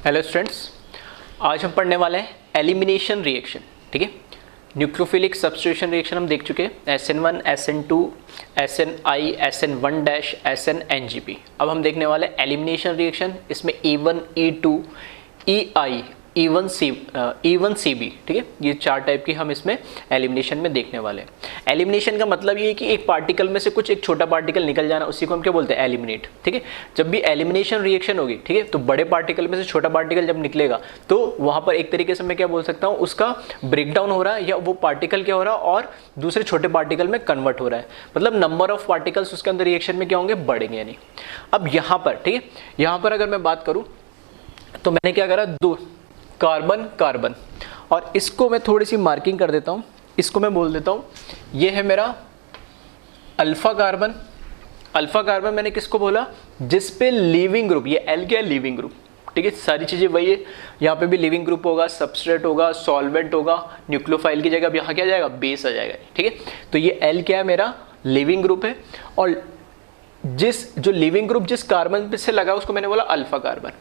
Hello students, आज हम पढ़ने वाले हैं एलिमिनेशन रिएक्शन। ठीक है, न्यूक्लियोफिलिक सब्स्टिट्यूशन रिएक्शन हम देख चुके हैं, SN1, SN2, SNI, SN1 dash, SNNGP। अब हम देखने वाले हैं एलिमिनेशन रिएक्शन। इसमें E1, E2, EI, E1CB। ठीक है, ये चार टाइप की हम इसमें एलिमिनेशन में देखने वाले हैं। एलिमिनेशन का मतलब ये है कि एक पार्टिकल में से कुछ एक छोटा पार्टिकल निकल जाना, उसी को हम क्या बोलते हैं, एलिमिनेट। ठीक है, जब भी एलिमिनेशन रिएक्शन होगी, ठीक है, तो बड़े पार्टिकल में से छोटा पार्टिकल जब निकलेगा तो वहां पर एक तरीके से मैं क्या बोल सकता हूं, उसका ब्रेकडाउन हो रहा है या वो पार्टिकल क्या हो रहा है और दूसरे छोटे पार्टिकल में कन्वर्ट हो रहा है। मतलब नंबर ऑफ पार्टिकल्स उसके अंदर रिएक्शन में क्या होंगे, बढ़ेंगे। यानी अब यहां पर, ठीक है, यहां पर अगर मैं बात करूं तो मैंने क्या करा, दो कार्बन कार्बन, और इसको मैं थोड़ी सी मार्किंग कर देता हूं। इसको मैं बोल देता हूं ये है मेरा अल्फा कार्बन। अल्फा कार्बन मैंने किसको बोला, जिस पे लिविंग ग्रुप, ये एल क्या है, लिविंग ग्रुप। ठीक है, सारी चीजें वही है, यहाँ पे भी लिविंग ग्रुप होगा, सबस्ट्रेट होगा, सॉल्वेंट होगा, न्यूक्लियोफाइल की जगह अब यहाँ क्या आ जाएगा, बेस आ जाएगा। ठीक है, तो ये एल क्या है, मेरा लिविंग ग्रुप है। और जो लिविंग ग्रुप जिस कार्बन पे से लगा उसको मैंने बोला अल्फा कार्बन।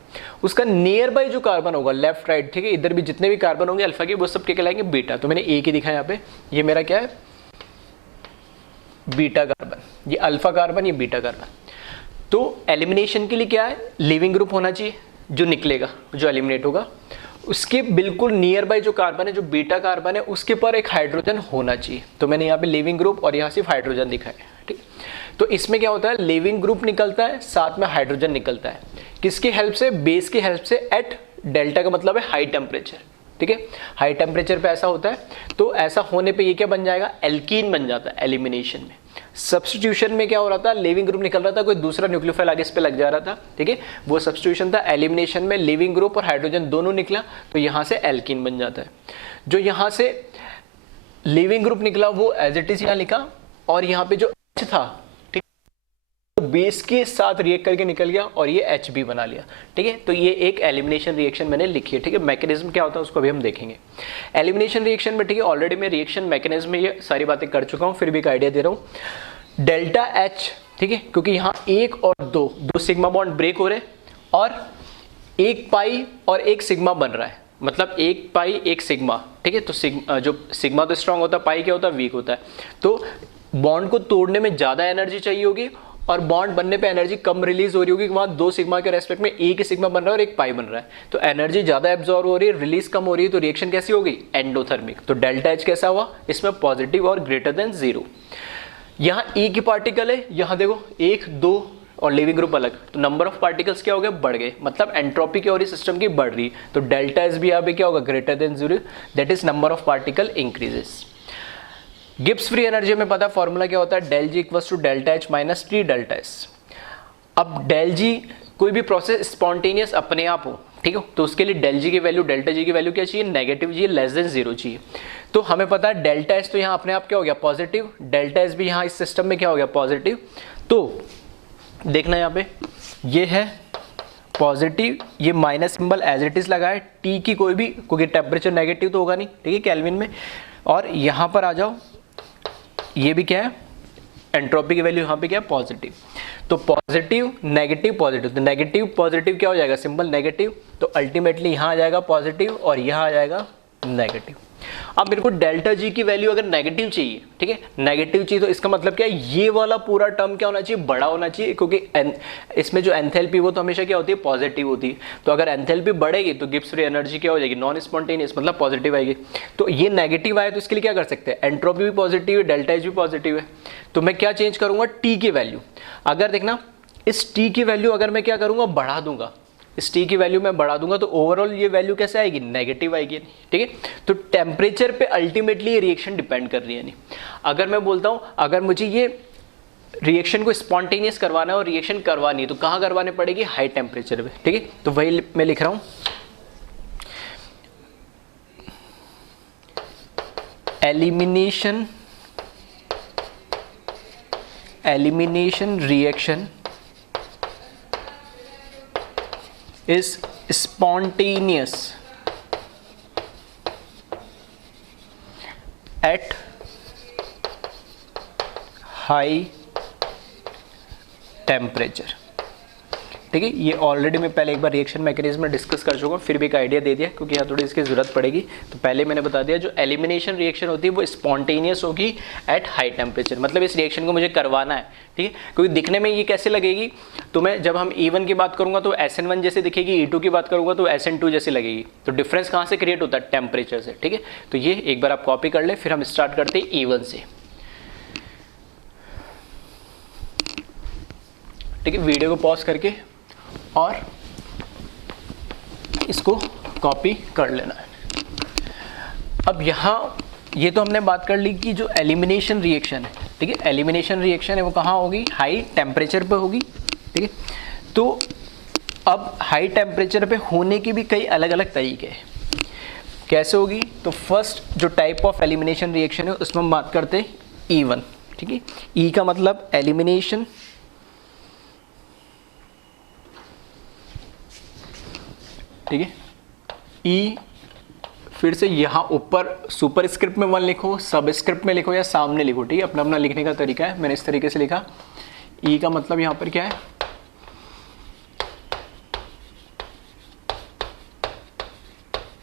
उसका नियर बाय जो कार्बन होगा, लेफ्ट राइट, ठीक है, इधर भी जितने भी कार्बन होंगे अल्फा के, वो सब क्या कहलाएंगे, बीटा। तो मैंने एक ही दिखा यहाँ पे, ये मेरा क्या है, बीटा कार्बन। ये अल्फा कार्बन, ये बीटा कार्बन। तो एलिमिनेशन के लिए क्या है, लिविंग ग्रुप होना चाहिए जो निकलेगा, जो एलिमिनेट होगा। उसके बिल्कुल नियर बाय जो कार्बन है, जो बीटा कार्बन है, उसके पर एक हाइड्रोजन होना चाहिए। तो मैंने यहाँ पे लिविंग ग्रुप और यहाँ सिर्फ हाइड्रोजन दिखा है। ठीक, तो इसमें क्या होता है, लिविंग ग्रुप निकलता है, साथ में हाइड्रोजन निकलता है। किसकी हेल्प से, बेस की हेल्प से, एट डेल्टा का मतलब है हाई टेम्परेचर। ठीक है, हाई टेम्परेचर पे ऐसा होता है। तो ऐसा होने पे ये क्या बन जाएगा, एल्कीन बन जाता है एलिमिनेशन में। सब्स्टिट्यूशन में क्या हो रहा था, लिविंग ग्रुप निकल रहा था, कोई दूसरा न्यूक्लियोफाइल आगे इस पे लग जा रहा था। ठीक है, वो सब्स्टिट्यूशन था। एलिमिनेशन में लिविंग ग्रुप और हाइड्रोजन दोनों निकला, तो यहां से एल्कीन बन जाता है। जो यहां से लिविंग ग्रुप निकला वो एज इट इज यहां लिखा, और यहाँ पे जो H था, बेस के साथ रिएक्ट करके निकल गया और ये HB बना लिया। ठीक है, तो ये एक एलिमिनेशन रिएक्शन मैंने लिखी है। ठीक है, मैकेनिज्म क्या होता है उसको अभी हम देखेंगे एलिमिनेशन रिएक्शन में। ठीक है, ऑलरेडी मैं रिएक्शन मैकेनिज्म में ये सारी बातें कर चुका हूं, फिर भी एक आइडिया दे रहा हूं। डेल्टा H, ठीक है, क्योंकि यहाँ एक और दो सिग्मा बॉन्ड ब्रेक हो रहे और एक पाई और एक सिग्मा बन रहा है, मतलब एक पाई एक सिग्मा। ठीक है, तो जो सिग्मा तो स्ट्रांग होता है, पाई क्या होता है, वीक होता है। तो बॉन्ड को तोड़ने में ज्यादा एनर्जी चाहिए होगी और बॉन्ड बनने पे एनर्जी कम रिलीज हो रही होगी। वहां दो सिग्मा के रेस्पेक्ट में एक ही सिग्मा बन रहा है और एक पाई बन रहा है, तो एनर्जी ज्यादा एब्जॉर्ब हो रही है, रिलीज कम हो रही है। तो रिएक्शन कैसी होगी, एंडोथर्मिक। तो डेल्टा H कैसा हुआ, इसमें पॉजिटिव और ग्रेटर देन 0। यहाँ एक ही पार्टिकल है, यहाँ देखो 1, 2 और लिविंग ग्रुप अलग, तो नंबर ऑफ पार्टिकल्स क्या हो गए, बढ़ गए। मतलब एंट्रोपी क्या हो रही है, सिस्टम की बढ़ रही। तो डेल्टा H भी यहाँ पे क्या होगा, greater than 0, that is number of particle increases. Gibbs free energy में पता है फॉर्मूला क्या होता है, del G equals to delta H minus T delta S। अब डेल G, कोई भी प्रोसेस स्पॉन्टेनियस अपने आप हो, ठीक है, तो उसके लिए डेल G की वैल्यू, डेल्टा G की वैल्यू क्या चाहिए, नेगेटिव चाहिए, लेस देन 0 चाहिए। तो हमें पता है डेल्टा S तो यहाँ अपने आप क्या हो गया, पॉजिटिव। डेल्टा S भी यहाँ इस सिस्टम में क्या हो गया, पॉजिटिव। तो देखना यहाँ पे ये है पॉजिटिव, ये minus symbol as it is लगा है, T की कोई भी, क्योंकि टेम्परेचर नेगेटिव तो होगा नहीं, ठीक है, केल्विन में। और यहाँ पर आ जाओ, ये भी क्या है, एंट्रोपी की वैल्यू यहाँ पे क्या है, पॉजिटिव। तो पॉजिटिव नेगेटिव पॉजिटिव, तो नेगेटिव पॉजिटिव क्या हो जाएगा, सिंबल नेगेटिव। तो अल्टीमेटली यहाँ आ जाएगा पॉजिटिव और यहाँ आ जाएगा नेगेटिव। अब मेरे को डेल्टा G की वैल्यू अगर नेगेटिव चाहिए, ठीक है, नेगेटिव चाहिए, तो इसका मतलब क्या है, ये वाला पूरा टर्म क्या होना चाहिए, बड़ा होना चाहिए, क्योंकि इसमें जो एंथैल्पी वो तो हमेशा क्या होती है, पॉजिटिव होती है। तो अगर एंथैल्पी बढ़ेगी तो गिब्स फ्री एनर्जी क्या हो जाएगी, नॉन स्पॉन्टेनियस, मतलब पॉजिटिव आएगी। तो ये नेगेटिव आए तो इसके लिए क्या कर सकते हैं, एंट्रोपी भी पॉजिटिव है, डेल्टा H भी पॉजिटिव है। तो मैं क्या चेंज करूंगा, T की वैल्यू। अगर देखना इस T की वैल्यू अगर मैं क्या करूंगा, बढ़ा दूंगा, इस T की वैल्यू मैं बढ़ा दूंगा, तो ओवरऑल ये वैल्यू कैसे आएगी, नेगेटिव आएगी। ठीक है, तो टेम्परेचर पे अल्टीमेटली ये रिएक्शन डिपेंड कर रही है। नहीं, अगर मैं बोलता हूं अगर मुझे ये रिएक्शन को स्पॉन्टेनियस करवाना है और रिएक्शन करवानी है तो कहां करवानी पड़ेगी, हाई टेम्परेचर पे। ठीक है, तो वही मैं लिख रहा हूं, elimination reaction is spontaneous at high temperature। ठीक है। ये ऑलरेडी मैं पहले एक बार रिएक्शन मैकेनिज्म में डिस्कस कर चुका हूँ, फिर भी एक आइडिया दे दिया क्योंकि यहाँ थोड़ी इसकी ज़रूरत पड़ेगी। तो पहले मैंने बता दिया जो एलिमिनेशन रिएक्शन होती है वो स्पॉन्टेनियस होगी एट हाई टेम्परेचर, मतलब इस रिएक्शन को मुझे करवाना है, ठीक है। क्योंकि दिखने में ये कैसे लगेगी, तो मैं जब हम E1 की बात करूँगा तो SN1 जैसे दिखेगी, E2 की बात करूँगा तो SN2 जैसे लगेगी। तो डिफरेंस कहाँ से क्रिएट होता है, टेम्परेचर से, ठीक है। तो ये एक बार आप कॉपी कर ले, फिर हम स्टार्ट करते हैं E1 से, ठीक है। वीडियो को पॉज करके और इसको कॉपी कर लेना है। अब यहाँ ये तो हमने बात कर ली कि जो एलिमिनेशन रिएक्शन है, ठीक है, एलिमिनेशन रिएक्शन है वो कहाँ होगी, हाई टेम्परेचर पे होगी, ठीक है। तो अब हाई टेम्परेचर पे होने की भी कई अलग अलग तरीके हैं, कैसे होगी। तो फर्स्ट जो टाइप ऑफ एलिमिनेशन रिएक्शन है उसमें हम बात करते हैं E1, ठीक है। E का मतलब एलिमिनेशन, ठीक है। E फिर से यहाँ ऊपर सुपर स्क्रिप्ट में 1 लिखो, सब स्क्रिप्ट में लिखो या सामने लिखो, ठीक है, अपना अपना लिखने का तरीका है। मैंने इस तरीके से लिखा। E का मतलब यहाँ पर क्या है,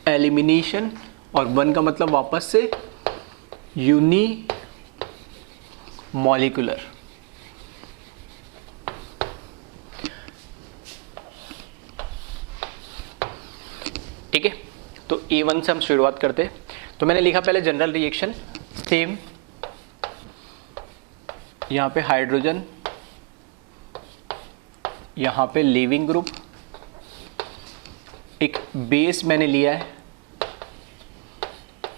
एलिमिनेशन, और 1 का मतलब वापस से यूनी मॉलिक्यूलर, ठीक है। तो E1 से हम शुरुआत करते हैं। तो मैंने लिखा पहले जनरल रिएक्शन, सेम यहाँ पे हाइड्रोजन, यहाँ पे लीविंग ग्रुप, एक बेस मैंने लिया है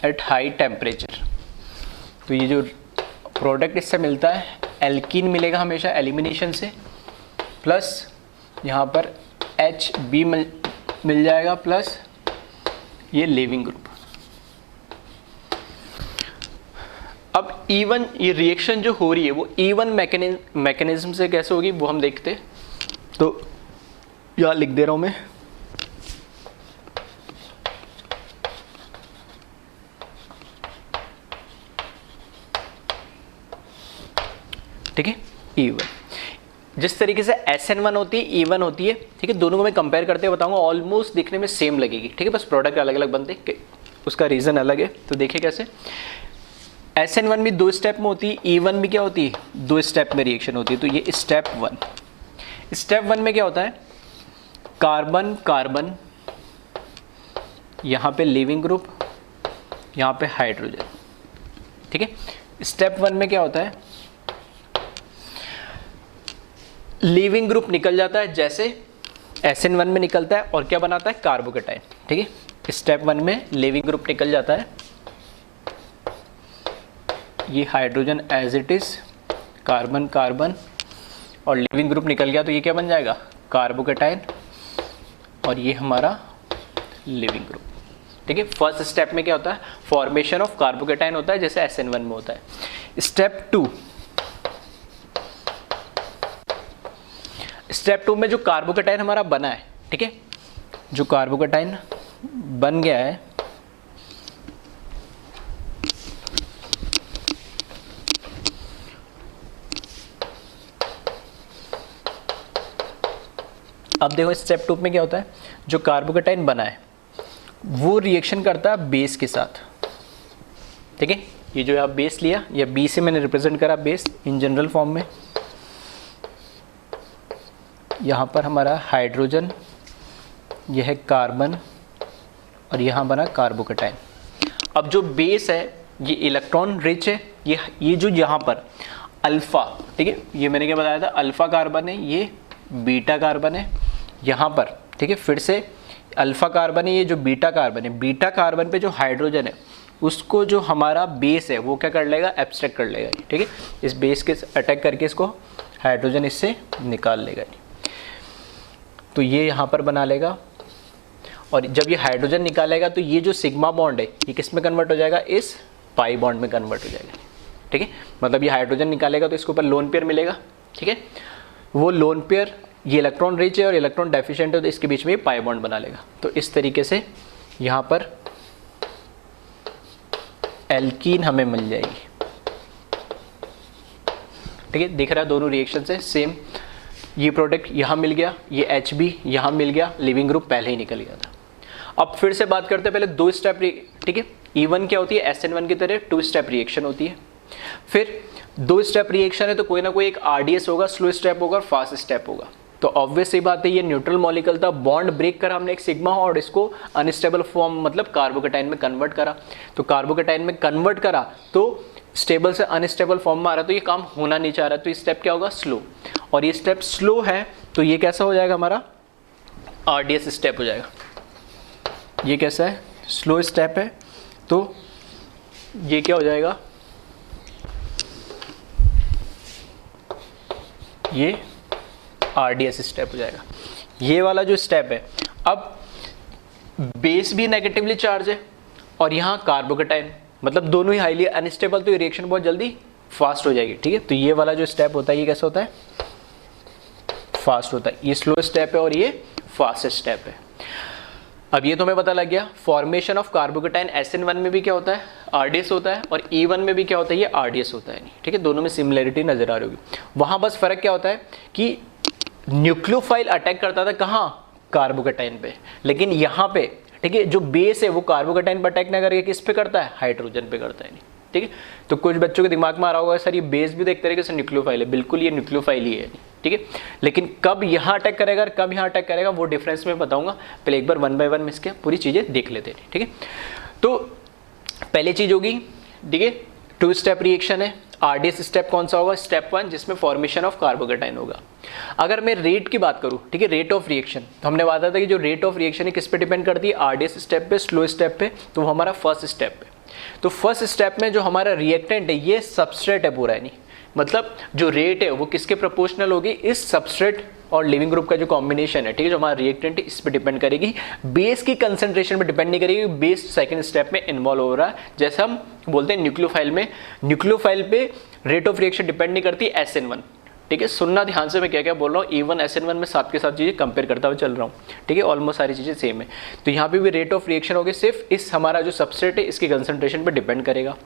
एट हाई टेम्परेचर। तो ये जो प्रोडक्ट इससे मिलता है एल्कीन मिलेगा हमेशा एलिमिनेशन से, प्लस यहाँ पर HB मिल जाएगा, प्लस ये लीविंग ग्रुप। अब E1 ये रिएक्शन जो हो रही है वो E1 मैकेनिज्म से कैसे होगी वो हम देखते हैं। तो यहाँ लिख दे रहा हूं मैं, ठीक है। E1 जिस तरीके से SN1 होती है E1 होती है, ठीक है। दोनों को मैं कंपेयर करते हुए बताऊंगा, ऑलमोस्ट दिखने में सेम लगेगी, ठीक है। बस प्रोडक्ट अलग अलग बनते हैं, उसका रीज़न अलग है। तो देखिए कैसे SN1 भी 2 स्टेप में होती है, E1 भी क्या होती है, 2 स्टेप में रिएक्शन होती है। तो ये स्टेप 1, स्टेप 1 में क्या होता है, कार्बन कार्बन, यहाँ पे लीविंग ग्रुप, यहाँ पे हाइड्रोजन, ठीक है। स्टेप 1 में क्या होता है, लीविंग ग्रुप निकल जाता है जैसे SN1 में निकलता है, और क्या बनाता है, कार्बोकेटाइन, ठीक है। स्टेप 1 में लीविंग ग्रुप निकल जाता है, ये hydrogen as it is, carbon carbon, और लीविंग ग्रुप निकल गया तो ये क्या बन जाएगा, कार्बोकेटाइन, और ये हमारा लीविंग ग्रुप, ठीक है। फर्स्ट स्टेप में क्या होता है, फॉर्मेशन ऑफ कार्बोकेटाइन होता है जैसे SN1 में होता है। स्टेप 2 में जो कार्बोकेटाइन हमारा बना है, ठीक है, जो कार्बोकेटाइन बन गया है, अब देखो स्टेप 2 में क्या होता है, जो कार्बोकेटाइन बना है वो रिएक्शन करता है बेस के साथ, ठीक है। ये जो आप बेस लिया, या B से मैंने रिप्रेजेंट करा बेस इन जनरल फॉर्म में, यहाँ पर हमारा हाइड्रोजन, यह है कार्बन, और यहाँ बना कार्बोकेटाइन। अब जो बेस है ये इलेक्ट्रॉन रिच है, ये जो यहाँ पर अल्फा, ठीक है, ये मैंने क्या बताया था, अल्फा कार्बन है, ये बीटा कार्बन है यहाँ पर, ठीक है। फिर से अल्फा कार्बन है, ये जो बीटा कार्बन है, बीटा कार्बन पे जो हाइड्रोजन है उसको जो हमारा बेस है वो क्या कर लेगा, एब्स्ट्रैक्ट कर लेगा, ठीक है। इस बेस के अटैक करके इसको हाइड्रोजन इससे निकाल लेगा, तो ये यहाँ पर बना लेगा। और जब ये हाइड्रोजन निकालेगा तो ये जो सिग्मा बॉन्ड है ये किस में कन्वर्ट हो जाएगा, इस पाई बॉन्ड में कन्वर्ट हो जाएगा, ठीक है। मतलब ये हाइड्रोजन निकालेगा तो इसके ऊपर लोन पेयर मिलेगा, ठीक है। वो लोन पेयर, ये इलेक्ट्रॉन रिच है और इलेक्ट्रॉन डेफिशिएंट है, तो इसके बीच में ये पाई बॉन्ड बना लेगा। तो इस तरीके से यहाँ पर एल्कीन हमें मिल जाएगी, ठीक है। दिख रहा है दोनों रिएक्शन से सेम। ये प्रोडक्ट यहाँ मिल गया, ये एच बी यहाँ मिल गया, लिविंग ग्रुप पहले ही निकल गया था। अब फिर से बात करते हैं पहले 2 स्टेप, ठीक है। E1 क्या होती है, SN1 की तरह 2 स्टेप रिएक्शन होती है। फिर 2 स्टेप रिएक्शन है तो कोई ना कोई एक RDS होगा, स्लो स्टेप होगा और फास्ट स्टेप होगा। तो ऑब्वियस ही बात है, ये न्यूट्रल मॉलिक्यूल था, बॉन्ड ब्रेक करा हमने एक सिग्मा और इसको अनस्टेबल फॉर्म मतलब कार्बोकेटाइन में कन्वर्ट करा। तो कार्बोकेटाइन में कन्वर्ट करा तो स्टेबल से अनस्टेबल फॉर्म में आ रहा, तो ये काम होना नहीं चाह रहा, तो ये स्टेप क्या होगा, स्लो। और ये स्टेप स्लो है तो ये कैसा हो जाएगा, हमारा RDS स्टेप हो जाएगा। ये कैसा है, स्लो स्टेप है, तो ये क्या हो जाएगा, ये RDS स्टेप हो जाएगा। ये वाला जो स्टेप है, अब बेस भी नेगेटिवली चार्ज है और यहाँ कार्बोकेटाइन, मतलब दोनों ही हाईली अनस्टेबल, तो ये रिएक्शन बहुत जल्दी फास्ट हो जाएगी, ठीक है। तो ये वाला जो स्टेप होता है ये कैसा होता है, फास्ट होता है। ये स्लो स्टेप है और ये फास्ट स्टेप है। अब ये तुम्हें पता लग गया, फॉर्मेशन ऑफ कार्बोकेटाइन SN1 में भी क्या होता है, RDS होता है, और E1 में भी क्या होता है, ये RDS होता है, ठीक है। दोनों में सिमिलरिटी नजर आ रही होगी। वहां बस फर्क क्या होता है कि न्यूक्लियोफाइल अटैक करता था कहाँ, कार्बोकेटाइन पे, लेकिन यहाँ पे ठीक है जो बेस है वो कार्बोकेटाइन पर अटैक ना करके किस पे करता है, हाइड्रोजन पे करता है, नहीं, ठीक है। तो कुछ बच्चों के दिमाग में आ रहा होगा सर ये बेस भी एक तरीके से न्यूक्लियोफाइल है, बिल्कुल ये न्यूक्लियोफाइल ही है, ठीक है। लेकिन कब यहाँ अटैक करेगा और कब यहाँ अटैक करेगा वो डिफरेंस मैं बताऊंगा। पहले एक बार 1 बाय 1 में इसके पूरी चीजें देख लेते हैं, ठीक है। तो पहली चीज होगी, ठीक है, 2 स्टेप रिएक्शन है। RDS स्टेप कौन सा होगा, स्टेप 1, जिसमें फॉर्मेशन ऑफ कार्बोकेटाइन होगा। अगर मैं रेट की बात करूं, ठीक है, रेट ऑफ रिएक्शन, तो हमने बताया था कि जो रेट ऑफ रिएक्शन है किस पे डिपेंड करती है, RDS स्टेप पे, स्लो स्टेप पे, तो वो हमारा फर्स्ट स्टेप पे। तो फर्स्ट स्टेप में जो हमारा रिएक्टेंट है ये सबस्ट्रेट है पूरा, नहीं मतलब जो रेट है वो किसके प्रोपोर्शनल होगी, इस सबस्ट्रेट और लिविंग ग्रुप का जो कॉम्बिनेशन है, ठीक है, जो हमारा रिएक्टेंट है इस पे डिपेंड करेगी, बेस की कंसंट्रेशन पे डिपेंड नहीं करेगी। बेस सेकंड स्टेप में इन्वॉल्व हो रहा है, जैसे हम बोलते हैं न्यूक्लियोफाइल में, न्यूक्लियोफाइल पे रेट ऑफ रिएक्शन डिपेंड नहीं करती SN1, ठीक है। सुनना ध्यान से मैं क्या क्या बोल रहा हूँ, E1 SN1 में साथ के साथ चीजें कंपेयर करता हुआ चल रहा हूँ, ठीक है, ऑलमोस्ट सारी चीजें सेम है। तो यहाँ पे भी रेट ऑफ रिएक्शन होगी, सिर्फ इस हमारा जो सबस्ट्रेट है इसकी कंसंट्रेशन पे डिपेंड करेगा।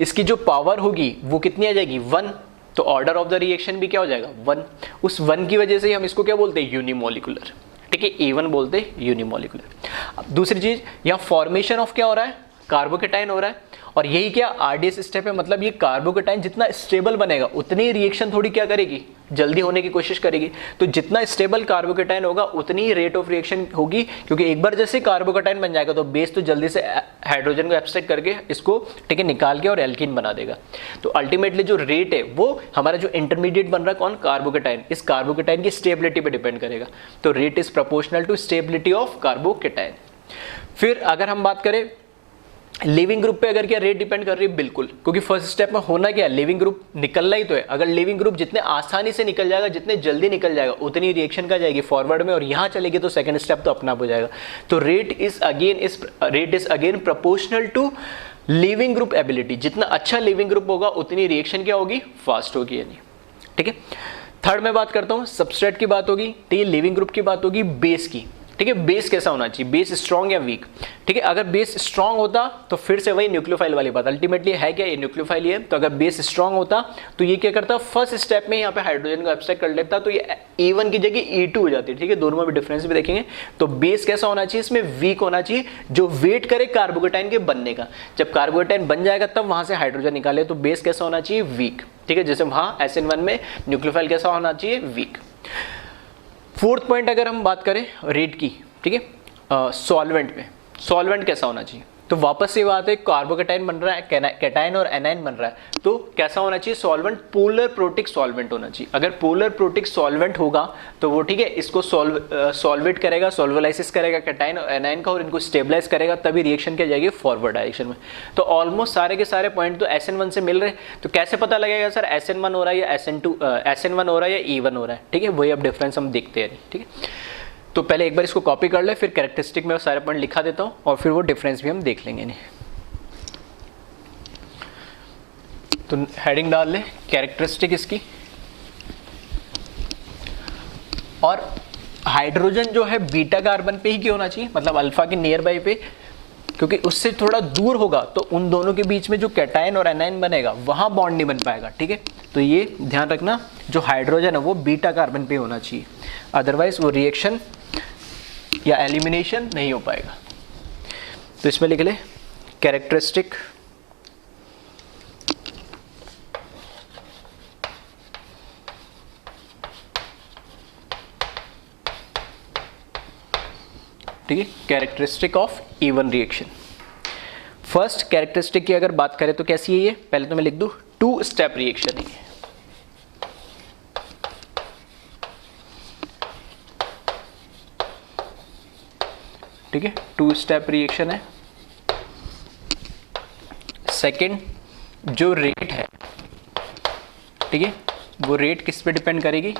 इसकी जो पावर होगी वो कितनी आ जाएगी, 1, तो ऑर्डर ऑफ द रिएक्शन भी क्या हो जाएगा, 1। उस 1 की वजह से हम इसको क्या बोलते हैं, यूनिमोलिकुलर, ठीक है, E1 बोलते हैं यूनिमोलिकुलर। अब दूसरी चीज, यहाँ फॉर्मेशन ऑफ क्या हो रहा है, कार्बोकेटाइन हो रहा है, और यही क्या RDS स्टेप है, मतलब ये कार्बोकेटाइन जितना स्टेबल बनेगा उतनी ही रिएक्शन थोड़ी क्या करेगी, जल्दी होने की कोशिश करेगी। तो जितना स्टेबल कार्बोकेटाइन होगा उतनी ही रेट ऑफ रिएक्शन होगी, क्योंकि एक बार जैसे कार्बोकेटाइन बन जाएगा तो बेस तो जल्दी से हाइड्रोजन को एब्स्ट्रैक्ट करके इसको, ठीक है, निकाल के और एल्कीन बना देगा। तो अल्टीमेटली जो रेट है वो हमारा जो इंटरमीडिएट बन रहा है कौन, कार्बोकेटाइन, इस कार्बोकेटाइन की स्टेबिलिटी पे डिपेंड करेगा। तो rate is proportional to stability of carbocation. फिर अगर हम बात करें लिविंग ग्रुप पे, अगर क्या रेट डिपेंड कर रही है, बिल्कुल, क्योंकि फर्स्ट स्टेप में होना क्या है, लिविंग ग्रुप निकलना ही तो है। अगर लिविंग ग्रुप जितने आसानी से निकल जाएगा, जितने जल्दी निकल जाएगा, उतनी रिएक्शन का जाएगी फॉरवर्ड में, और यहाँ चलेगी तो सेकंड स्टेप तो अपना हो जाएगा। तो rate is again proportional to leaving group ability. जितना अच्छा लिविंग ग्रुप होगा उतनी रिएक्शन क्या होगी, फास्ट होगी, यानी, ठीक है। थर्ड में बात करता हूँ, सबस्ट्रेट की बात होगी, ठीक है, लिविंग ग्रुप की बात होगी, बेस की, ठीक है। बेस कैसा होना चाहिए, बेस स्ट्रॉन्ग या वीक, ठीक है। अगर बेस स्ट्रॉन्ग होता तो फिर से वही न्यूक्लियोफाइल वाली बात, अल्टीमेटली है क्या, ये न्यूक्लियोफाइल ही है। तो अगर बेस स्ट्रॉन्ग होता तो ये क्या करता, फर्स्ट स्टेप में यहाँ पे हाइड्रोजन को एब्स्ट्रैक्ट कर लेता, तो ये E1 की जगह E2 हो जाती है, ठीक है। दोनों में भी डिफरेंस भी देखेंगे। तो बेस कैसा होना चाहिए, इसमें वीक होना चाहिए, जो वेट करे कार्बोकेटाइन के बनने का। जब कार्बोकेटाइन बन जाएगा तब वहां से हाइड्रोजन निकाले, तो बेस कैसा होना चाहिए, वीक, ठीक है। जैसे वहां SN1 में न्यूक्लियोफाइल कैसा होना चाहिए, वीक। फोर्थ पॉइंट अगर हम बात करें रेट की, ठीक है, सॉल्वेंट में, सॉल्वेंट कैसा होना चाहिए, तो वापस से बात है, कार्बोकेटाइन बन रहा है, कैटाइन और एनाइन बन रहा है, तो कैसा होना चाहिए सॉल्वेंट, पोलर प्रोटिक सॉल्वेंट होना चाहिए। अगर पोलर प्रोटिक सॉल्वेंट होगा तो वो, ठीक है, इसको सॉल्वेट करेगा, सॉल्वलाइसिस करेगा कैटाइन और एनाइन का, और इनको स्टेबलाइज करेगा, तभी रिएक्शन क्या जाएगी, फॉरवर्ड डायरेक्शन में। तो ऑलमोस्ट सारे के सारे पॉइंट तो SN1 से मिल रहे हैं। तो कैसे पता लगेगा सर SN1 हो रहा है या SN1 हो रहा है या E1 हो रहा है, ठीक है, वही अब डिफरेंस हम देखते हैं, ठीक है। तो पहले एक बार इसको कॉपी कर ले, फिर कैरेक्टरिस्टिक में सारे पॉइंट लिखा देता हूं, और फिर वो डिफरेंस भी हम देख लेंगे। नहीं तो हेडिंग डाल ले कैरेक्टरिस्टिक इसकी, और हाइड्रोजन जो है बीटा कार्बन पे ही क्यों होना चाहिए, मतलब अल्फा के नियर बाई पे क्योंकि उससे थोड़ा दूर होगा तो उन दोनों के बीच में जो कैटायन और एनायन बनेगा वहाँ बॉन्ड नहीं बन पाएगा, ठीक है। तो ये ध्यान रखना, जो हाइड्रोजन है वो बीटा कार्बन पे होना चाहिए, अदरवाइज वो रिएक्शन या एलिमिनेशन नहीं हो पाएगा। तो इसमें लिख ले कैरेक्टरिस्टिक ठीक है, characteristic of E one reaction. First characteristic की अगर बात करें तो कैसी है ये, पहले तो मैं लिख दूं 2 स्टेप रिएक्शन है। ठीक है, 2 स्टेप रिएक्शन है। सेकंड, जो रेट है, ठीक है, वो रेट किस पे डिपेंड करेगी,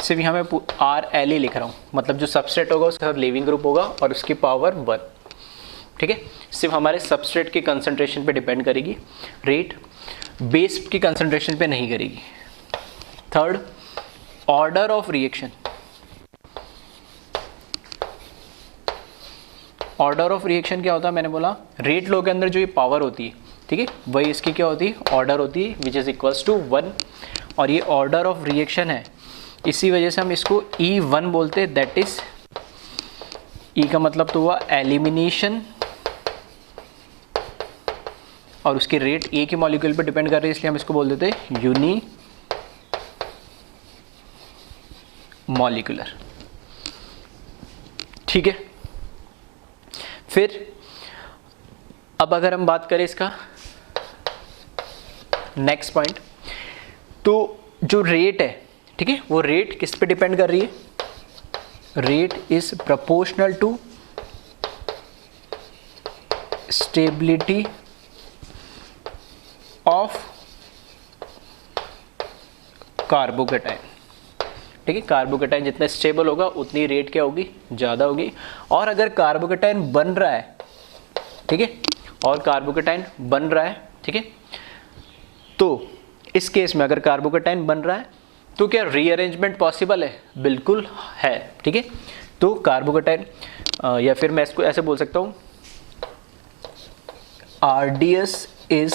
सिर्फ यहाँ मैं RLA लिख रहा हूँ, मतलब जो सबस्ट्रेट होगा उसका लिविंग ग्रुप होगा और उसकी पावर 1, ठीक है। सिर्फ हमारे सबस्ट्रेट की कंसंट्रेशन पे डिपेंड करेगी रेट, बेस की कंसंट्रेशन पे नहीं करेगी। Third, order of reaction. Order of reaction क्या होता है, मैंने बोला रेट लो के अंदर जो ये पावर होती है, ठीक है, वही इसकी क्या होती है, ऑर्डर होती है, विच इज इक्वल्स टू 1। और ये ऑर्डर ऑफ रिएक्शन है, इसी वजह से हम इसको E1 बोलते हैं, दैट इज E का मतलब तो हुआ एलिमिनेशन, और उसकी रेट A के मॉलिक्यूल पर डिपेंड कर रही है, इसलिए हम इसको बोल देते हैं यूनी मॉलिक्यूलर, ठीक है। फिर अब अगर हम बात करें इसका नेक्स्ट पॉइंट, तो जो रेट है, ठीक है, वो रेट किस पे डिपेंड कर रही है, rate is proportional to stability of carbocation, ठीक है। कार्बोकेटाइन जितना स्टेबल होगा उतनी रेट क्या होगी, ज़्यादा होगी। और अगर कार्बोकेटाइन बन रहा है, ठीक है, और कार्बोकेटाइन बन रहा है, ठीक है, तो इस केस में अगर कार्बोकेटाइन बन रहा है तो क्या रीअरेंजमेंट पॉसिबल है, बिल्कुल है, ठीक है। तो कार्बोकेटाइन या फिर मैं इसको ऐसे बोल सकता हूँ, RDS is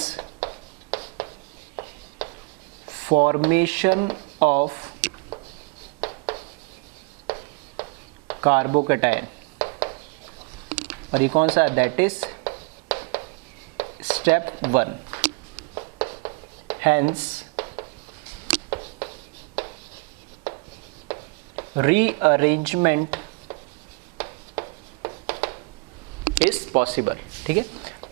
formation of carbocation, और ये कौन सा है, that is step 1। Hence rearrangement is possible, ठीक है।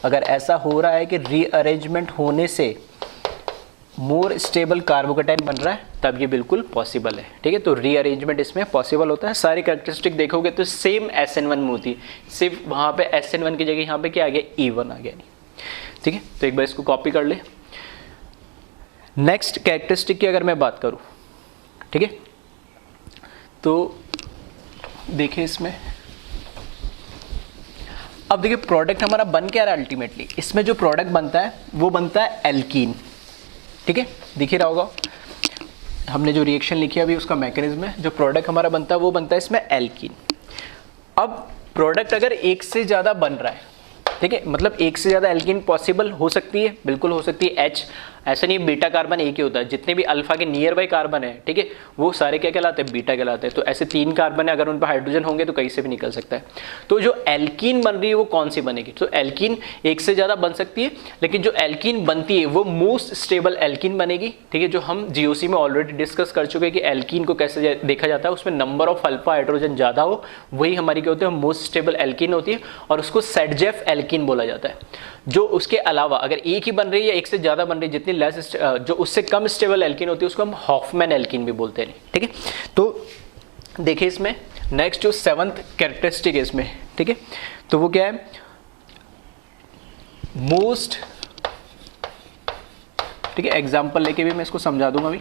अगर ऐसा हो रहा है कि रीअरेंजमेंट होने से मोर स्टेबल कार्बोकेटाइन बन रहा है, तब ये बिल्कुल पॉसिबल है, ठीक है। तो रीअरेंजमेंट इसमें पॉसिबल होता है। सारी कैरेक्टरिस्टिक देखोगे तो सेम SN1 में होती है, सिर्फ वहाँ पे SN1 की जगह यहाँ पे क्या आ गया, E1 आ गया, नहीं, ठीक है। तो एक बार इसको कॉपी कर ले। नेक्स्ट कैरेक्टरिस्टिक की अगर मैं बात करूँ, ठीक है, तो देखिए इसमें, अब देखिए प्रोडक्ट हमारा बन क्या रहा है अल्टीमेटली, इसमें जो प्रोडक्ट बनता है वो बनता है एल्कीन, ठीक है, दिख ही रहा होगा। हमने जो रिएक्शन लिखी है अभी उसका मैकेनिज्म है, जो प्रोडक्ट हमारा बनता है वो बनता है इसमें एल्कीन। अब प्रोडक्ट अगर एक से ज़्यादा बन रहा है, ठीक है, मतलब एक से ज़्यादा एल्कीन पॉसिबल हो सकती है, बिल्कुल हो सकती है। H ऐसा नहीं, बीटा कार्बन एक ही होता है, जितने भी अल्फा के नियर बाई कार्बन है, ठीक है, वो सारे क्या कहलाते हैं, बीटा कहलाते हैं। तो ऐसे 3 कार्बन है, अगर उन पर हाइड्रोजन होंगे तो कहीं से भी निकल सकता है। तो जो एल्कीन बन रही है वो कौन सी बनेगी, तो एल्कीन एक से ज़्यादा बन सकती है, लेकिन जो एल्कीन बनती है वो मोस्ट स्टेबल एल्कीन बनेगी, ठीक है। जो हम GOC में ऑलरेडी डिस्कस कर चुके हैं कि एल्कीन को कैसे देखा जाता है, उसमें नंबर ऑफ अल्फा हाइड्रोजन ज़्यादा हो, वही हमारी क्या होती है, मोस्ट स्टेबल एल्कीन होती है, और उसको सेडजेफ एल्कीन बोला जाता है। जो उसके अलावा अगर एक ही बन रही है या एक से ज़्यादा बन रही है, जितनी लेस जो उससे कम स्टेबल एल्कीन होती है उसको हम हॉफमैन एल्कीन भी बोलते हैं, ठीक है। तो देखिए इसमें नेक्स्ट जो 7th कैरेक्टरिस्टिक है इसमें, ठीक है, तो वो क्या है, मोस्ट, ठीक है, एग्जाम्पल लेके भी मैं इसको समझा दूंगा अभी।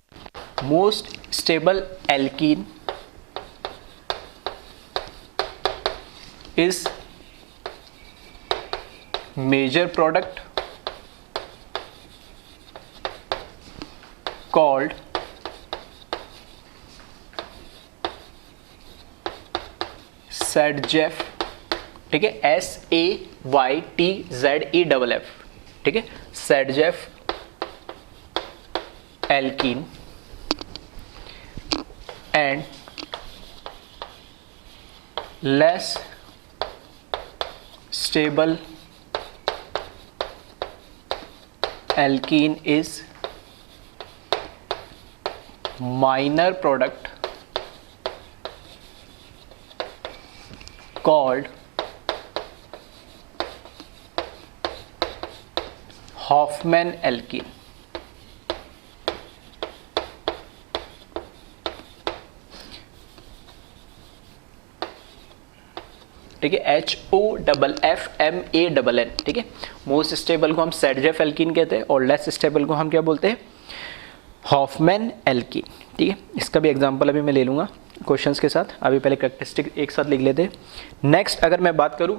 Most stable alkene is major product called Sadjeff ठीक है, SAYTZEFF, ठीक है, SATZEF alkene and less stable alkene is minor product called Hoffman alkene. ठीक है, HOFFMANN, ठीक है। मोस्ट स्टेबल को हम सैटजेफ एल्कीन कहते हैं और लेस स्टेबल को हम क्या बोलते हैं, हॉफमैन एल्कीन, ठीक है। इसका भी एग्जांपल अभी मैं ले लूँगा क्वेश्चंस के साथ, अभी पहले कैरेक्टरिस्टिक एक साथ लिख लेते हैं। नेक्स्ट अगर मैं बात करूँ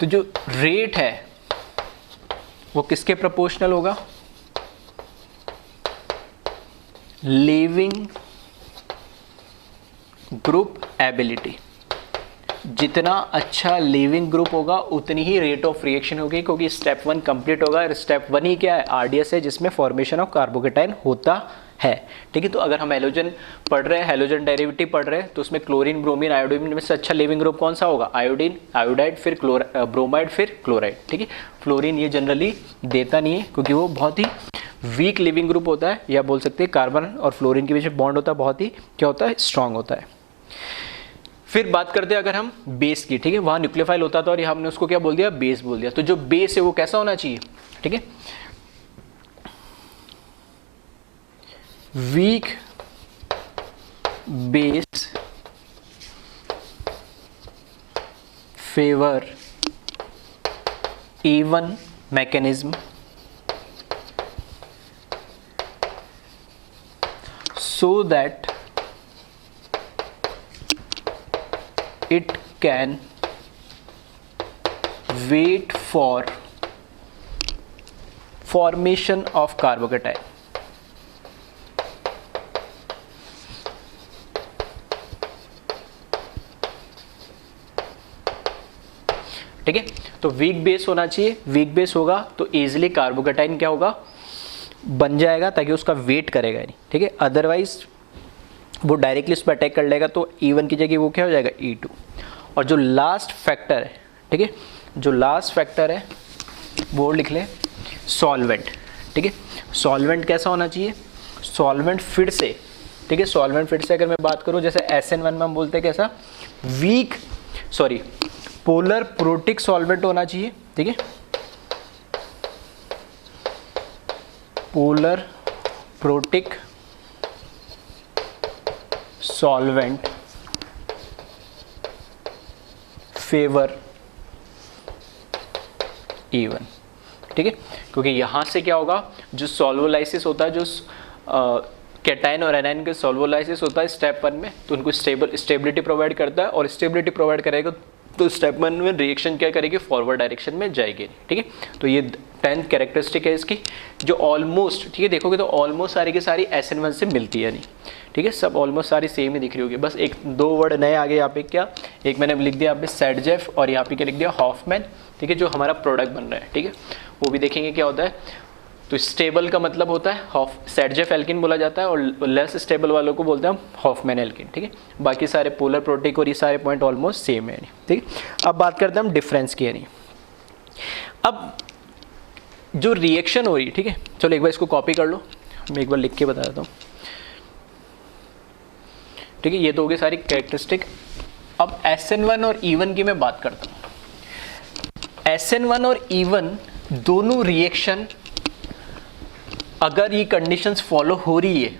तो जो रेट है वो किसके प्रोपोर्शनल होगा, लीविंग ग्रुप एबिलिटी। जितना अच्छा लिविंग ग्रुप होगा उतनी ही रेट ऑफ रिएक्शन होगी, क्योंकि स्टेप 1 कंप्लीट होगा और स्टेप 1 ही क्या है, आरडीएस है, जिसमें फॉर्मेशन ऑफ कार्बोकेटाइन होता है, ठीक है। तो अगर हम हैलोजन पढ़ रहे हैं, हैलोजन डेरिवेटिव पढ़ रहे हैं, तो उसमें क्लोरीन, ब्रोमीन, आयोडीन में से अच्छा लिविंग ग्रुप कौन सा होगा, आयोडीन, आयोडाइड, फिर ब्रोमाइड, फिर क्लोराइड, ठीक है। फ्लोरीन ये जनरली देता नहीं है क्योंकि वो बहुत ही वीक लिविंग ग्रुप होता है, या बोल सकते हैं कार्बन और फ्लोरीन के बीच में बॉन्ड होता है बहुत ही क्या होता है, स्ट्रांग होता है। फिर बात करते हैं अगर हम बेस की, ठीक है, वहां न्यूक्लियोफाइल होता था और हमने उसको क्या बोल दिया, बेस बोल दिया। तो जो बेस है वो कैसा होना चाहिए, ठीक है, weak base favour even mechanism so that it can wait for formation of carbocation. ठीक है, तो वीक बेस होना चाहिए, वीक बेस होगा तो इजीली कार्बोकेटाइन क्या होगा, बन जाएगा, ताकि उसका वेट करेगा नहीं, ठीक है। अदरवाइज वो डायरेक्टली उस पर अटैक कर लेगा, तो E1 की जगह वो क्या हो जाएगा, E2। और जो लास्ट फैक्टर है, ठीक है, जो लास्ट फैक्टर है वो लिख ले सॉल्वेंट, ठीक है। सॉल्वेंट कैसा होना चाहिए, सॉल्वेंट फिर से, ठीक है, सॉल्वेंट फिर से अगर मैं बात करूँ जैसे SN1 में हम बोलते हैं कैसा, वीक पोलर प्रोटिक सॉल्वेंट होना चाहिए, ठीक है, polar protic solvent favour E1, ठीक है, क्योंकि यहाँ से क्या होगा, जो सॉल्वोलाइसिस होता है, जो कैटायन और एनायन के सॉल्वोलाइसिस होता है स्टेप 1 में, तो उनको स्टेबिलिटी प्रोवाइड करता है, और स्टेबिलिटी प्रोवाइड करेगा तो स्टेप 1 में रिएक्शन क्या करेगी, फॉरवर्ड डायरेक्शन में जाएगी, ठीक है। तो ये 10th कैरेक्टरिस्टिक है इसकी, जो ऑलमोस्ट, ठीक है, देखोगे तो ऑलमोस्ट सारी की सारी SN1 से मिलती है, नहीं, ठीक है, सब ऑलमोस्ट सारी सेम ही दिख रही होगी, बस एक दो वर्ड नए आगे यहाँ पे, क्या, एक मैंने लिख दिया यहाँ पे सैटजेफ और यहाँ पे क्या लिख दिया, हॉफमैन, ठीक है, जो हमारा प्रोडक्ट बन रहा है, ठीक है, वो भी देखेंगे क्या होता है। तो स्टेबल का मतलब होता है सैटजेफ एल्किन बोला जाता है, और लेस स्टेबल वालों को बोलते हैं हम हॉफमैन एल्किन, ठीक है। बाकी सारे पोलर प्रोटिक और ये सारे पॉइंट ऑलमोस्ट सेम है, ठीक है। अब बात करते हैं हम डिफरेंस की, नहीं, अब जो रिएक्शन हो रही है, ठीक है, चलो एक बार इसको कॉपी कर लो, मैं एक बार लिख के बता देता हूँ, ठीक है, ये तो हो गई सारी कैरेक्टरिस्टिक। अब SN1 और E1 की मैं बात करता हूँ। SN1 और E1 दोनों रिएक्शन, अगर ये कंडीशंस फॉलो हो रही है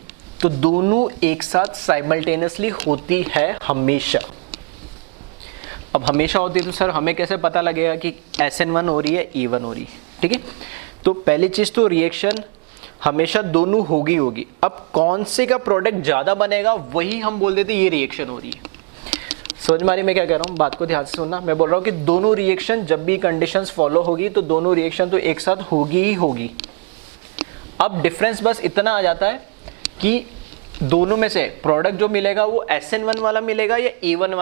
तो दोनों एक साथ साइमल्टेनियसली होती है हमेशा। अब हमेशा होती है तो सर हमें कैसे पता लगेगा कि SN1 हो रही है, E1 हो रही है, ठीक है। तो पहली चीज तो रिएक्शन हमेशा दोनों होगी। अब कौन से का प्रोडक्ट ज्यादा बनेगा वही हम बोल देते ये रिएक्शन हो रही है। समझ में आ रही मैं क्या कह रहा हूँ, बात को ध्यान से सुनना। मैं बोल रहा हूँ कि दोनों रिएक्शन जब भी कंडीशंस फॉलो होगी तो दोनों रिएक्शन तो एक साथ होगी ही होगी। अब डिफरेंस बस इतना आ जाता है कि दोनों में से प्रोडक्ट जो मिलेगा वो SN1 वाला मिलेगा या E1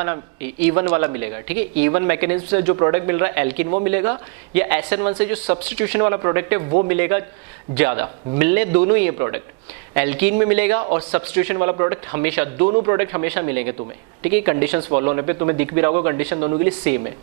वाला मिलेगा, ठीक है। E1 मैकेनिज्म से जो प्रोडक्ट मिल रहा है एल्किन वो मिलेगा, या SN1 से जो सब्स्टिट्यूशन वाला प्रोडक्ट है वो मिलेगा ज़्यादा। मिलने दोनों ही है प्रोडक्ट, एल्कीन में मिलेगा और सब्स्टिट्यूशन वाला प्रोडक्ट हमेशा, दोनों प्रोडक्ट हमेशा मिलेंगे तुम्हें, ठीक है। कंडीशंस फॉलो होने पे तुम्हें दिख भी रहा होगा कंडीशन दोनों के लिए सेम है।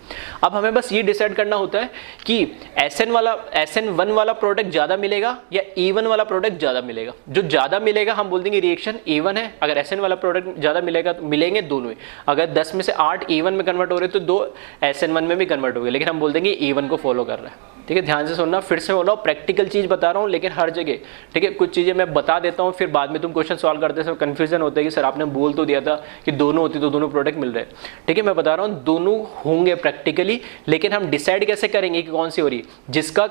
अब हमें बस ये डिसाइड करना होता है कि SN1 वाला प्रोडक्ट ज़्यादा मिलेगा या E1 वाला प्रोडक्ट ज़्यादा मिलेगा। जो ज़्यादा मिलेगा हम बोल देंगे रिएक्शन E1 है, अगर SN वाला प्रोडक्ट ज़्यादा मिलेगा तो मिलेंगे दोनों ही। अगर 10 में से 8 E1 में कन्वर्ट हो रहे तो 2 SN1 में भी कन्वर्ट हो गए, लेकिन हम बोल देंगे E1 को फॉलो कर रहा है, ठीक है। ध्यान से सुनना, फिर से बोलो, प्रैक्टिकल चीज़ बता रहा हूँ लेकिन हर जगह, ठीक है। कुछ चीज़ें मैं बता देता हूँ, फिर बाद में तुम क्वेश्चन सॉल्व करते समय कंफ्यूजन होता है कि सर आपने बोल तो दिया था कि दोनों होती तो दोनों प्रोडक्ट मिल रहे हैं, ठीक है। मैं बता रहा हूँ दोनों होंगे प्रैक्टिकली, लेकिन हम डिसाइड कैसे करेंगे कि कौन सी हो रही, जिसका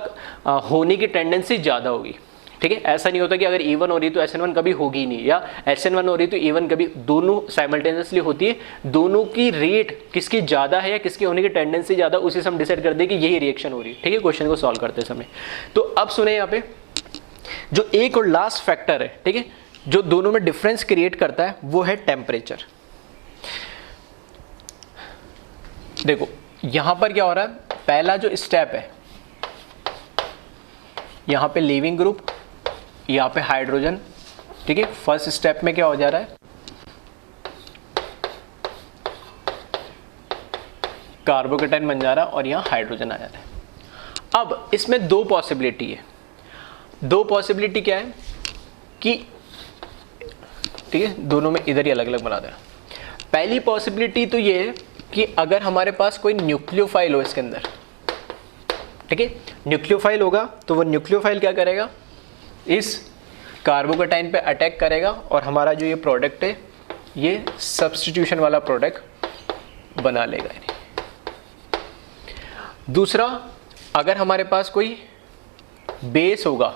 होने की टेंडेंसी ज़्यादा होगी, ठीक है। ऐसा नहीं होता कि अगर E1 हो रही तो SN1 कभी होगी ही नहीं, या SN1 हो रही तो E1 कभी, दोनों साइमल्टेनियसली होती है। दोनों की रेट किसकी ज़्यादा है या किसकी होने की टेंडेंसी ज़्यादा, उसी से हम डिसाइड कर दें कि यही रिएक्शन हो रही है, ठीक है, क्वेश्चन को सॉल्व करते समय। तो अब सुने यहाँ पे जो एक और लास्ट फैक्टर है, ठीक है, जो दोनों में डिफरेंस क्रिएट करता है वो है टेम्परेचर। देखो यहां पर क्या हो रहा है, पहला जो स्टेप है यहां पे लीविंग ग्रुप, यहां पे हाइड्रोजन, ठीक है। फर्स्ट स्टेप में क्या हो जा रहा है, कार्बोकेटाइन बन जा रहा है और यहां हाइड्रोजन आ जा रहा है। अब इसमें दो पॉसिबिलिटी है। दो पॉसिबिलिटी क्या है कि, ठीक है, दोनों में इधर ही अलग अलग बना देना। पहली पॉसिबिलिटी तो ये है कि अगर हमारे पास कोई न्यूक्लियोफाइल हो इसके अंदर, ठीक है, न्यूक्लियोफाइल होगा तो वो न्यूक्लियोफाइल क्या करेगा, इस कार्बोकेटाइन पे अटैक करेगा और हमारा जो ये प्रोडक्ट है ये सब्स्टिट्यूशन वाला प्रोडक्ट बना लेगा। दूसरा, अगर हमारे पास कोई बेस होगा,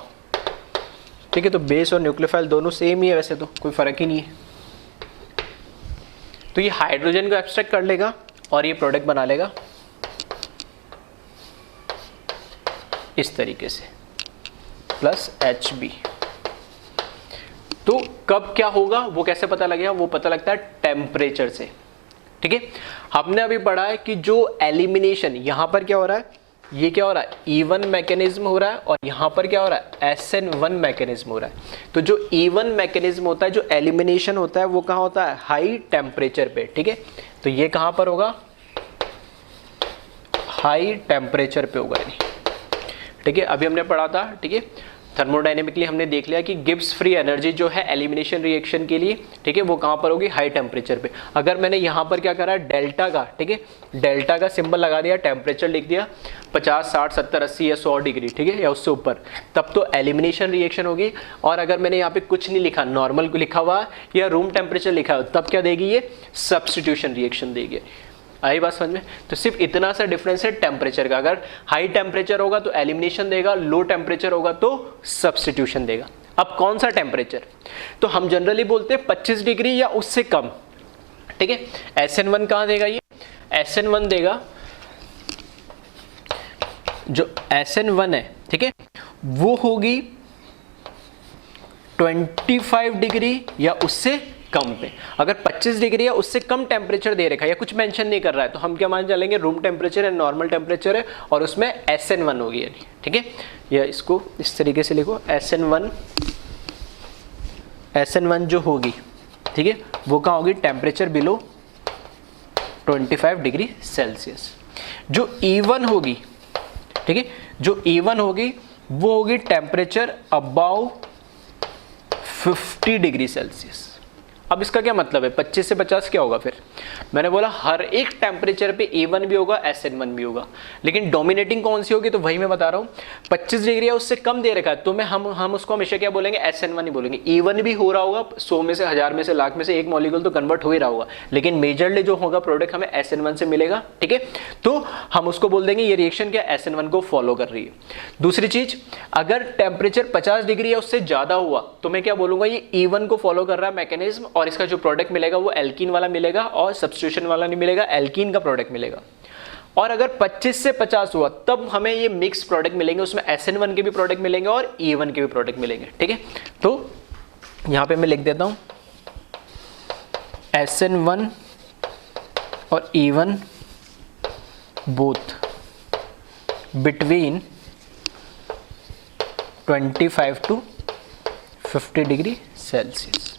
ठीक है, तो बेस और न्यूक्लियोफाइल दोनों सेम ही है, वैसे तो कोई फर्क ही नहीं है, तो ये हाइड्रोजन को एब्स्ट्रैक्ट कर लेगा और ये प्रोडक्ट बना लेगा इस तरीके से, प्लस HB। तो कब क्या होगा वो कैसे पता लगेगा, वो पता लगता है टेम्परेचर से, ठीक है। हमने अभी पढ़ा है कि जो एलिमिनेशन, यहां पर क्या हो रहा है, ये क्या हो रहा है, E1 मैकेनिज्म हो रहा है और यहाँ पर क्या हो रहा है, SN1 मैकेनिज्म हो रहा है। तो जो E1 मैकेनिज्म होता है, जो एलिमिनेशन होता है वो कहाँ होता है, हाई टेम्परेचर पे, ठीक है। तो ये कहाँ पर होगा, हाई टेम्परेचर पे होगा, ठीक है। अभी हमने पढ़ा था, ठीक है, थर्मोडायनेमिकली हमने देख लिया कि गिब्स फ्री एनर्जी जो है एलिमिनेशन रिएक्शन के लिए, ठीक है, वो कहाँ पर होगी, हाई टेम्परेचर पे। अगर मैंने यहाँ पर क्या करा, डेल्टा का, ठीक है, डेल्टा का सिंबल लगा दिया, टेम्परेचर लिख दिया 50, 60, 70, 80 या 100 डिग्री, ठीक है, या उससे ऊपर, तब तो एलिमिनेशन रिएक्शन होगी। और अगर मैंने यहाँ पे कुछ नहीं लिखा, नॉर्मल को लिखा हुआ या रूम टेम्परेचर लिखा हो, तब क्या देगी, ये सब्स्टिट्यूशन रिएक्शन देगी। आई बात समझ में। तो सिर्फ इतना सा डिफरेंस है टेम्परेचर का, अगर हाई टेम्परेचर होगा तो एलिमिनेशन देगा, लो टेम्परेचर होगा तो सब्स्टिट्यूशन देगा। अब कौन सा टेम्परेचर, तो हम जनरली बोलते हैं 25 डिग्री या उससे कम, ठीक है। SN1 कहाँ देगा, ये SN1 देगा, जो SN1 है, ठीक है, वो होगी 25 डिग्री या उससे कम पे। अगर 25 डिग्री या उससे कम टेम्परेचर दे रखा है या कुछ मेंशन नहीं कर रहा है तो हम क्या मान चलेंगे, रूम टेम्परेचर है, नॉर्मल टेम्परेचर है और उसमें SN1 होगी, यानी, ठीक है। या इसको इस तरीके से लिखो, SN1 जो होगी, ठीक है, वो कहाँ होगी, टेम्परेचर बिलो 25 डिग्री सेल्सियस। जो E1 होगी, ठीक है, जो E1 होगी वो होगी टेम्परेचर अबाउ 50 डिग्री सेल्सियस। अब इसका क्या मतलब है, 25 से 50 क्या होगा, फिर मैंने बोला हर एक टेम्परेचर पे E1 भी होगा, SN1 भी होगा, लेकिन डोमिनेटिंग कौन सी होगी, तो वही मैं बता रहा हूँ। 25 डिग्री या उससे कम दे रखा है तो हम उसको हमेशा क्या बोलेंगे, SN1 ही बोलेंगे। E1 भी हो रहा होगा, 100 में से, 1000 में से, लाख में से एक मॉलिक्यूल तो कन्वर्ट हो ही रहा होगा, लेकिन मेजरली जो होगा प्रोडक्ट हमें SN1 से मिलेगा, ठीक है। तो हम उसको बोल देंगे ये रिएक्शन क्या SN1 को फॉलो कर रही है। दूसरी चीज, अगर टेम्परेचर 50 डिग्री या उससे ज्यादा हुआ तो मैं क्या बोलूंगा, ये E1 को फॉलो कर रहा है मैकेनिज्म और इसका जो प्रोडक्ट मिलेगा वो एल्कीन वाला मिलेगा और सब्स्टिट्यूशन वाला नहीं मिलेगा, एल्कीन का प्रोडक्ट मिलेगा। और अगर 25 से 50 हुआ तब हमें ये मिक्स प्रोडक्ट मिलेंगे, उसमें SN1 के भी प्रोडक्ट मिलेंगे और E1 के भी प्रोडक्ट मिलेंगे, ठीक है। तो यहां पे मैं लिख देता हूं SN1 और E1 both between 25 to 50 degree Celsius.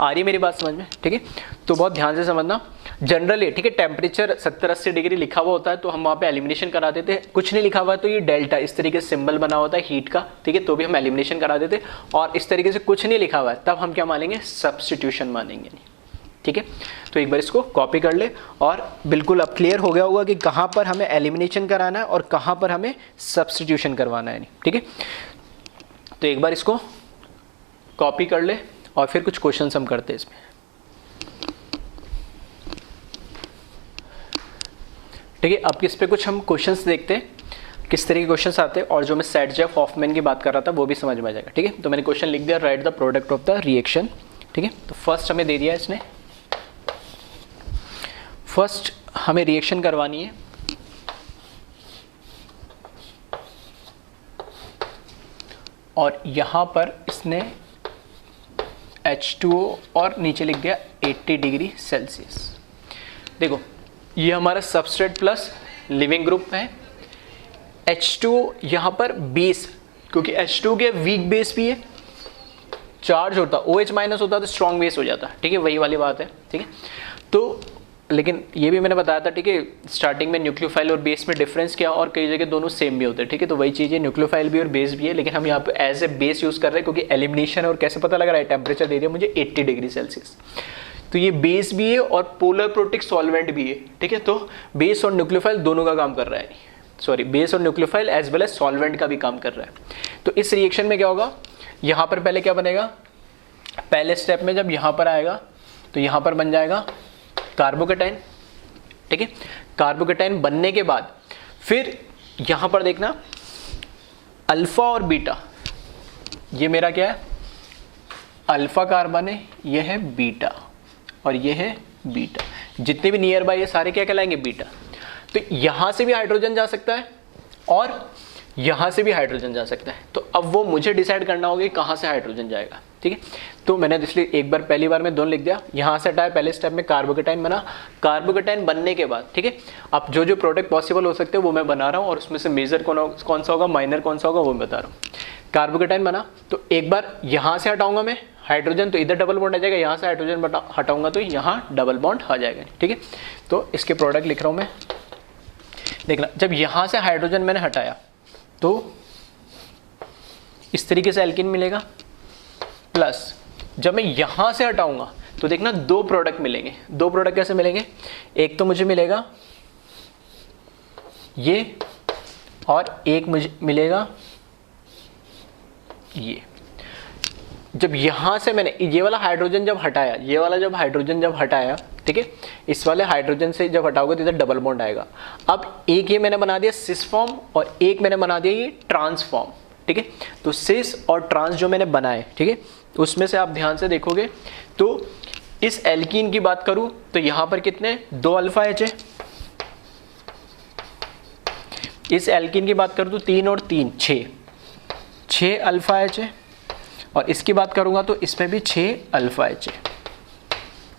आ रही मेरी बात समझ में? ठीक है, तो बहुत ध्यान से समझना। जनरली ठीक है, टेम्परेचर 70-80 डिग्री लिखा हुआ होता है तो हम वहाँ पे एलिमिनेशन करा देते हैं। कुछ नहीं लिखा हुआ है तो ये डेल्टा इस तरीके से सिंबल बना होता है हीट का, ठीक है, तो भी हम एलिमिनेशन करा देते हैं। और इस तरीके से कुछ नहीं लिखा हुआ है तब हम क्या मानेंगे? सब्स्टिट्यूशन मानेंगे। ठीक है, तो एक बार इसको कॉपी कर ले और बिल्कुल अब क्लियर हो गया होगा कि कहाँ पर हमें एलिमिनेशन कराना है और कहाँ पर हमें सब्स्टिट्यूशन करवाना है। ठीक है, तो एक बार इसको कॉपी कर ले और फिर कुछ क्वेश्चंस हम करते हैं इसमें। ठीक है, अब इस पे कुछ हम क्वेश्चंस देखते हैं किस तरह के क्वेश्चंस आते हैं, और जो मैं सैडजेफ हॉफमैन की बात कर रहा था वो भी समझ में आ जाएगा। ठीक है, तो मैंने क्वेश्चन लिख दिया, right the product of the reaction. ठीक है, तो फर्स्ट हमें दे दिया इसने, फर्स्ट हमें रिएक्शन करवानी है और यहाँ पर इसने H2O और नीचे लिख दिया 80 डिग्री सेल्सियस। देखो ये हमारा सबस्ट्रेट प्लस लिविंग ग्रुप है। H2O यहाँ पर बेस, क्योंकि H2O के वीक बेस भी है, चार्ज होता OH माइनस होता तो स्ट्रॉन्ग बेस हो जाता। ठीक है, वही वाली बात है। ठीक है, तो लेकिन ये भी मैंने बताया था, ठीक है, स्टार्टिंग में न्यूक्लियोफाइल और बेस में डिफरेंस क्या, और कई जगह दोनों सेम भी होते हैं। ठीक है, तो वही चीज़ है, न्यूक्लियोफाइल भी और बेस भी है, लेकिन हम यहाँ पे एज ए बेस यूज़ कर रहे हैं क्योंकि एलिमिनेशन। और कैसे पता लग रहा है? टेम्परेचर दे दिया मुझे 80 डिग्री सेल्सियस, तो ये बेस भी है और पोलर प्रोटिक सॉल्वेंट भी है। ठीक है, तो बेस और न्यूक्लियोफाइल दोनों का काम कर रहा है, सॉरी बेस और nucleophile as well as solvent का भी काम कर रहा है। तो इस रिएक्शन में क्या होगा, यहाँ पर पहले क्या बनेगा, पहले स्टेप में जब यहाँ पर आएगा तो यहाँ पर बन जाएगा कार्बोकेटाइन। ठीक है, कार्बोकेटाइन बनने के बाद फिर यहाँ पर देखना अल्फा और बीटा, ये मेरा क्या है? अल्फा कार्बन है, ये है बीटा और ये है बीटा। जितने भी नियर बाय ये सारे क्या कहलाएंगे? बीटा। तो यहाँ से भी हाइड्रोजन जा सकता है और यहाँ से भी हाइड्रोजन जा सकता है। तो अब वो मुझे डिसाइड करना होगा कि कहाँ से हाइड्रोजन जाएगा। ठीक है, तो मैंने इसलिए एक बार पहली बार में दोनों लिख दिया। यहाँ से हटाया, पहले स्टेप में कार्बोकेटाइन बना। कार्बोकेटाइन बनने के बाद ठीक है, अब जो जो प्रोडक्ट पॉसिबल हो सकते हैं वो मैं बना रहा हूँ, और उसमें से मेजर कौन सा होगा, माइनर कौन सा होगा, वो मैं बता रहा हूँ। कार्बोकेटाइन बना तो एक बार यहाँ से हटाऊंगा मैं हाइड्रोजन, तो इधर डबल बॉन्ड आ जाएगा। यहाँ से हाइड्रोजन हटाऊंगा तो यहाँ डबल बॉन्ड आ जाएगा। ठीक है, तो इसके प्रोडक्ट लिख रहा हूँ मैं। देखना, जब यहाँ से हाइड्रोजन मैंने हटाया तो इस तरीके से एल्कीन मिलेगा, प्लस जब मैं यहाँ से हटाऊंगा तो देखना दो प्रोडक्ट मिलेंगे। दो प्रोडक्ट कैसे मिलेंगे? एक तो मुझे मिलेगा ये, और एक मुझे मिलेगा ये। जब यहाँ से मैंने ये वाला हाइड्रोजन जब हटाया, ये वाला जब हाइड्रोजन जब हटाया, ठीक है, इस वाले हाइड्रोजन से जब हटाओगे तो इधर डबल बॉन्ड आएगा। अब एक ये मैंने बना दिया सिस फॉर्म और एक मैंने बना दिया ये ट्रांस फॉर्म। ठीक है, तो सिस और ट्रांस जो मैंने बनाए, ठीक है, तो उसमें से आप ध्यान से देखोगे तो इस एल्कीन की बात करूं तो यहां पर कितने? 2 अल्फा एच है। इस एल्कीन की बात करूं तो 3 और 3 6 अल्फा एच है, और इसकी बात करूंगा तो इसमें भी 6 अल्फा एच है।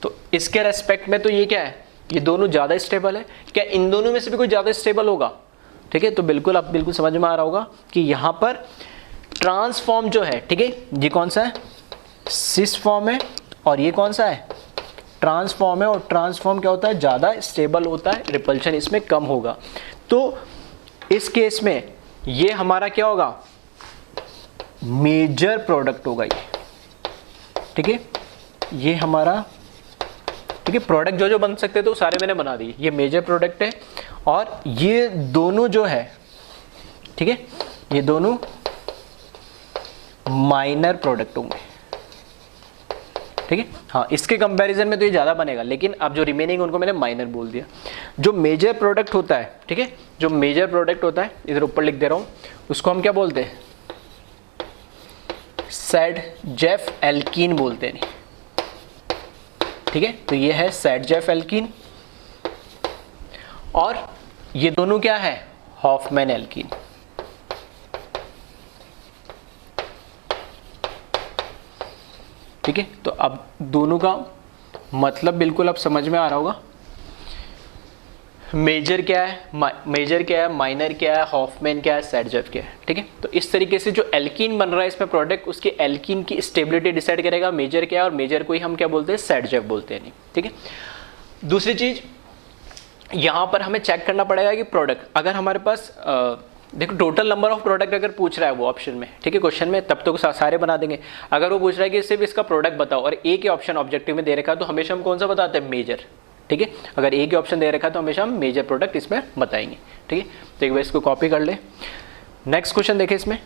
तो इसके रेस्पेक्ट में तो ये क्या है? ये दोनों ज़्यादा स्टेबल है। क्या इन दोनों में से भी कोई ज़्यादा स्टेबल होगा? ठीक है, तो बिल्कुल आप बिल्कुल समझ में आ रहा होगा कि यहाँ पर ट्रांसफॉर्म जो है, ठीक है, ये कौन सा है? सिस फॉर्म है, और ये कौन सा है? ट्रांसफॉर्म है। और ट्रांसफॉर्म क्या होता है? ज़्यादा स्टेबल होता है, रिपल्शन इसमें कम होगा। तो इस केस में ये हमारा क्या होगा? मेजर प्रोडक्ट होगा ये। ठीक है, ये हमारा, ठीक है, प्रोडक्ट जो जो बन सकते थे तो सारे मैंने बना दिए। ये मेजर प्रोडक्ट है, और ये दोनों जो है, ठीक है, ये दोनों माइनर प्रोडक्ट होंगे। ठीक है, हाँ, इसके कंपैरिजन में तो ये ज़्यादा बनेगा, लेकिन अब जो रिमेनिंग उनको मैंने माइनर बोल दिया। जो मेजर प्रोडक्ट होता है, ठीक है, जो मेजर प्रोडक्ट होता है, इधर ऊपर लिख दे रहा हूँ, उसको हम क्या बोलते हैं? सैडजेफ एल्कीन बोलते हैं। ठीक है, तो ये है सैडजेफ एल्कीन, और ये दोनों क्या है? Hofmann alkene. ठीक है, तो अब दोनों का मतलब बिल्कुल अब समझ में आ रहा होगा। मेजर क्या है, माइनर क्या है, हॉफमैन क्या है, सैडजेफ क्या है, ठीक है। तो इस तरीके से जो एल्कीन बन रहा है इसमें प्रोडक्ट, उसके एल्कीन की स्टेबिलिटी डिसाइड करेगा मेजर क्या है, और मेजर को ही हम क्या बोलते हैं, सैडजेफ बोलते हैं, नहीं, ठीक है। दूसरी चीज यहाँ पर हमें चेक करना पड़ेगा कि प्रोडक्ट अगर हमारे पास देखो टोटल नंबर ऑफ प्रोडक्ट अगर पूछ रहा है वो ऑप्शन में, ठीक है, क्वेश्चन में, तब तो सारे बना देंगे। अगर वो पूछ रहा है कि सिर्फ इसका प्रोडक्ट बताओ और एक ही ऑप्शन ऑब्जेक्टिव में दे रखा है, तो हमेशा हम कौन सा बताते हैं, मेजर, ठीक है। अगर एक ही ऑप्शन दे रखा है तो हमेशा हम मेजर प्रोडक्ट इसमें बताएंगे, ठीक है। तो एक बार इसको कॉपी कर ले। नेक्स्ट क्वेश्चन देखें इसमें,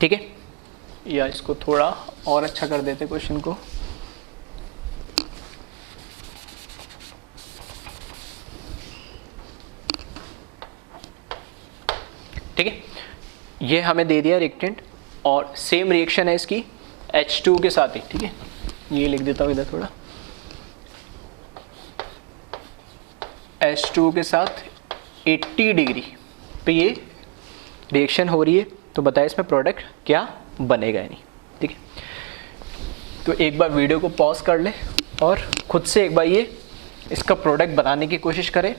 ठीक है, या इसको थोड़ा और अच्छा कर देते क्वेश्चन को। ठीक है, ये हमें दे दिया रिएक्टेंट और सेम रिएक्शन है इसकी H2 के साथ ही, ठीक है। ये लिख देता हूँ इधर थोड़ा, H2 के साथ 80 डिग्री पे ये रिएक्शन हो रही है, तो बताए इसमें प्रोडक्ट क्या बनेगा नहीं, ठीक है। तो एक बार वीडियो को पॉज कर ले और खुद से एक बार ये इसका प्रोडक्ट बनाने की कोशिश करें।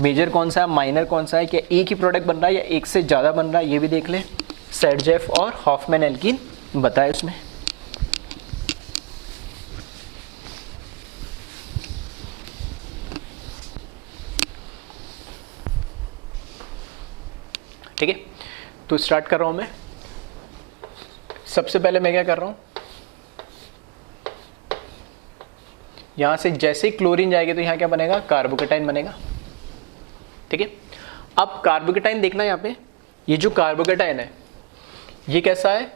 मेजर कौन सा है, माइनर कौन सा है, क्या एक ही प्रोडक्ट बन रहा है या एक से ज़्यादा बन रहा है, ये भी देख ले। सैडजेफ और हॉफमैन एल्कीन बताए उसमें, ठीक है। तो स्टार्ट कर रहा हूं मैं। सबसे पहले मैं क्या कर रहा हूं, यहां से जैसे ही क्लोरीन जाएगी तो यहां क्या बनेगा, कार्बोकेटाइन बनेगा, ठीक है। अब कार्बोकेटाइन देखना यहां पे, ये जो कार्बोकेटाइन है ये कैसा है,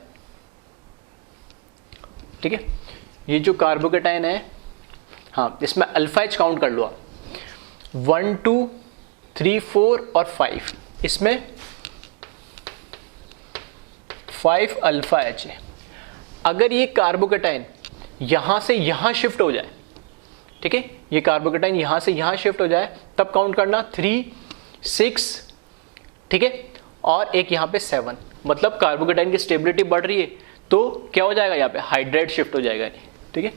ठीक है। ये जो कार्बोकेटाइन है, हाँ, इसमें अल्फा एच काउंट कर लो आप, 1 2 3 4 और 5, इसमें 5 अल्फा एच है। अगर ये कार्बोकेटाइन यहां से यहां शिफ्ट हो जाए, ठीक है, ये कार्बोकेटाइन यहां से यहां शिफ्ट हो जाए, तब काउंट करना 3 6, ठीक है, और एक यहां पे 7, मतलब कार्बोकेटाइन की स्टेबिलिटी बढ़ रही है, तो क्या हो जाएगा, यहाँ पे हाइड्रेट शिफ्ट हो जाएगा, ठीक है।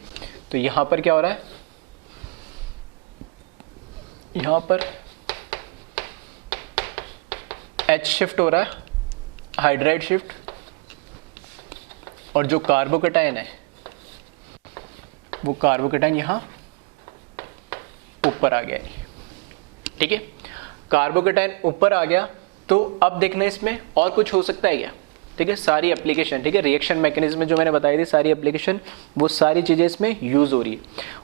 तो यहां पर क्या हो रहा है, यहां पर H शिफ्ट हो रहा है, हाइड्रेट शिफ्ट, और जो कार्बोकेटाइन है वो कार्बोकेटाइन यहां ऊपर आ गया है, ठीक है। कार्बोकेटाइन ऊपर आ गया, तो अब देखना इसमें और कुछ हो सकता है क्या, ठीक है। सारी एप्लीकेशन, ठीक है, रिएक्शन मैकेनिज्म जो मैंने बताई थी, सारी एप्लीकेशन, वो सारी चीज़ें इसमें यूज़ हो रही है।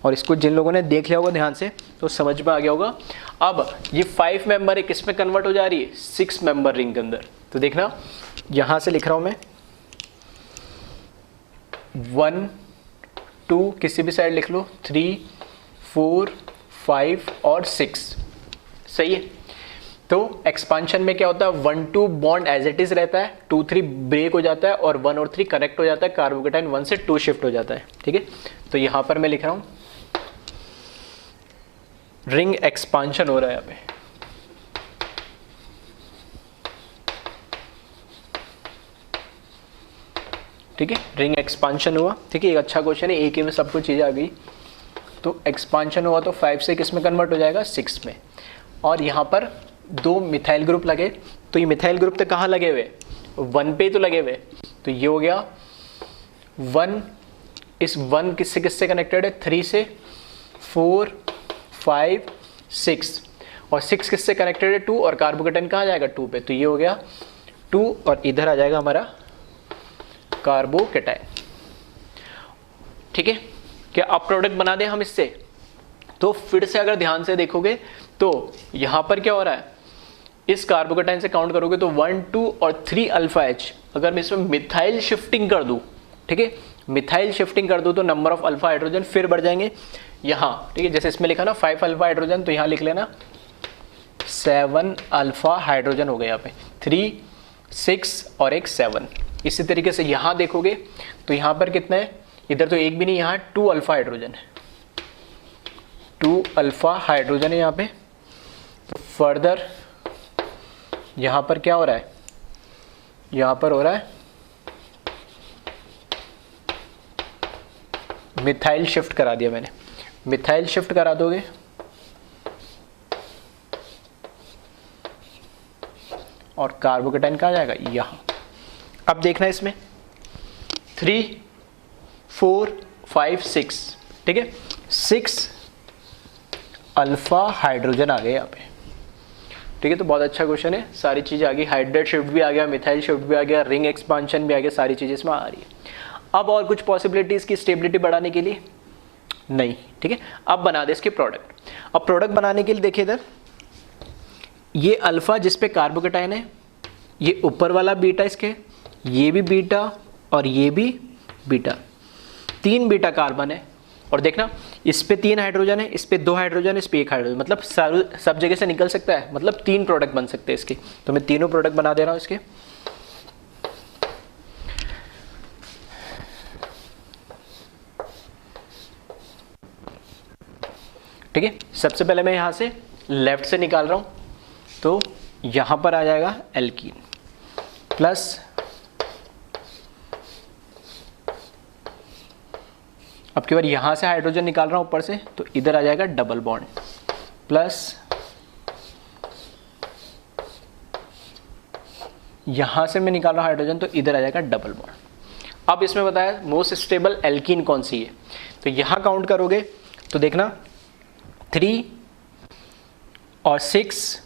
और इसको जिन लोगों ने देख लिया होगा ध्यान से तो समझ में आ गया होगा। अब ये 5 मेंबर है, किस में कन्वर्ट हो जा रही है, 6 मेंबर रिंग के अंदर। तो देखना यहाँ से लिख रहा हूँ मैं, 1 2 किसी भी साइड लिख लो, 3 4 5 और 6, सही है। तो एक्सपांशन में क्या होता है, 1 2 बॉन्ड एज इट इज रहता है, 2 3 ब्रेक हो जाता है, और 1 और 3 कनेक्ट हो जाता है, कार्बोकेटाइन 1 से 2 शिफ्ट हो जाता है, ठीक है। तो यहां पर मैं लिख रहा हूं रिंग एक्सपांशन हो रहा है यहाँ पे, ठीक है, रिंग एक्सपांशन हुआ, ठीक है। एक अच्छा क्वेश्चन है, एक ही में सब कुछ चीज़ें आ गई। तो एक्सपांशन हुआ तो 5 से किस में कन्वर्ट हो जाएगा, 6 में, और यहाँ पर 2 मिथाइल ग्रुप लगे, तो ये मिथाइल ग्रुप तो कहाँ लगे हुए, 1 पे तो लगे हुए, तो ये हो गया 1, इस 1 किससे कनेक्टेड है, 3 से, 4 5 6, और 6 किससे कनेक्टेड है, 2, और कार्बोकेटाइन कहाँ जाएगा, 2 पे, तो ये हो गया 2, और इधर आ जाएगा हमारा कार्बोकेटाइन, ठीक है। क्या अब प्रोडक्ट बना दें हम इससे, तो फिर से अगर ध्यान से देखोगे तो यहां पर क्या हो रहा है, इस कार्बोकेटाइन से काउंट करोगे तो 1 2 और 3 अल्फा एच, अगर मैं इसमें मिथाइल शिफ्टिंग कर दूं, ठीक है, मिथाइल शिफ्टिंग कर दूं तो नंबर ऑफ अल्फा हाइड्रोजन फिर बढ़ जाएंगे यहां, ठीक है। जैसे इसमें लिखा ना 5 अल्फा हाइड्रोजन, तो यहां लिख लेना 7 अल्फा हाइड्रोजन हो गए, यहाँ पे 3 6 और एक 7। इसी तरीके से यहां देखोगे तो यहां पर कितना है, इधर तो एक भी नहीं, यहाँ 2 अल्फा हाइड्रोजन है, 2 अल्फा हाइड्रोजन है यहाँ पे। तो फर्दर यहाँ पर क्या हो रहा है, यहाँ पर हो रहा है मिथाइल शिफ्ट करा दिया मैंने। मिथाइल शिफ्ट करा दोगे और कार्बोकेटाइन कहाँ जाएगा, यहाँ। अब देखना इसमें 3 4 5 6, ठीक है, 6 अल्फा हाइड्रोजन आ गए यहाँ पे, ठीक है। तो बहुत अच्छा क्वेश्चन है, सारी चीज़ें आ गई, हाइड्रेट शिफ्ट भी आ गया, मिथाइल शिफ्ट भी आ गया, रिंग एक्सपांशन भी आ गया, सारी चीज़ें इसमें आ रही है। अब और कुछ पॉसिबिलिटीज़ की स्टेबिलिटी बढ़ाने के लिए नहीं, ठीक है। अब बना दे इसके प्रोडक्ट। अब प्रोडक्ट बनाने के लिए देखिए इधर, ये अल्फा जिस पे कार्बोकेटाइन है, ये ऊपर वाला बीटा इसके, ये भी बीटा और ये भी बीटा, 3 बीटा कार्बन है। और देखना इस पे 3 हाइड्रोजन है, इस पे 2 हाइड्रोजन, इस पे 1 हाइड्रोजन, मतलब सब जगह से निकल सकता है, मतलब 3 प्रोडक्ट बन सकते हैं इसके। तो मैं तीनों प्रोडक्ट बना दे रहा हूँ इसके। ठीक है, सबसे पहले मैं यहाँ से लेफ्ट से निकाल रहा हूँ, तो यहाँ पर आ जाएगा एल्कीन प्लस अब की बार यहाँ से हाइड्रोजन निकाल रहा हूँ ऊपर से, तो इधर आ जाएगा डबल बॉन्ड प्लस यहाँ से मैं निकाल रहा हूँ हाइड्रोजन, तो इधर आ जाएगा डबल बॉन्ड। अब इसमें बताया मोस्ट स्टेबल एल्कीन कौन सी है, तो यहाँ काउंट करोगे तो देखना 3 और 6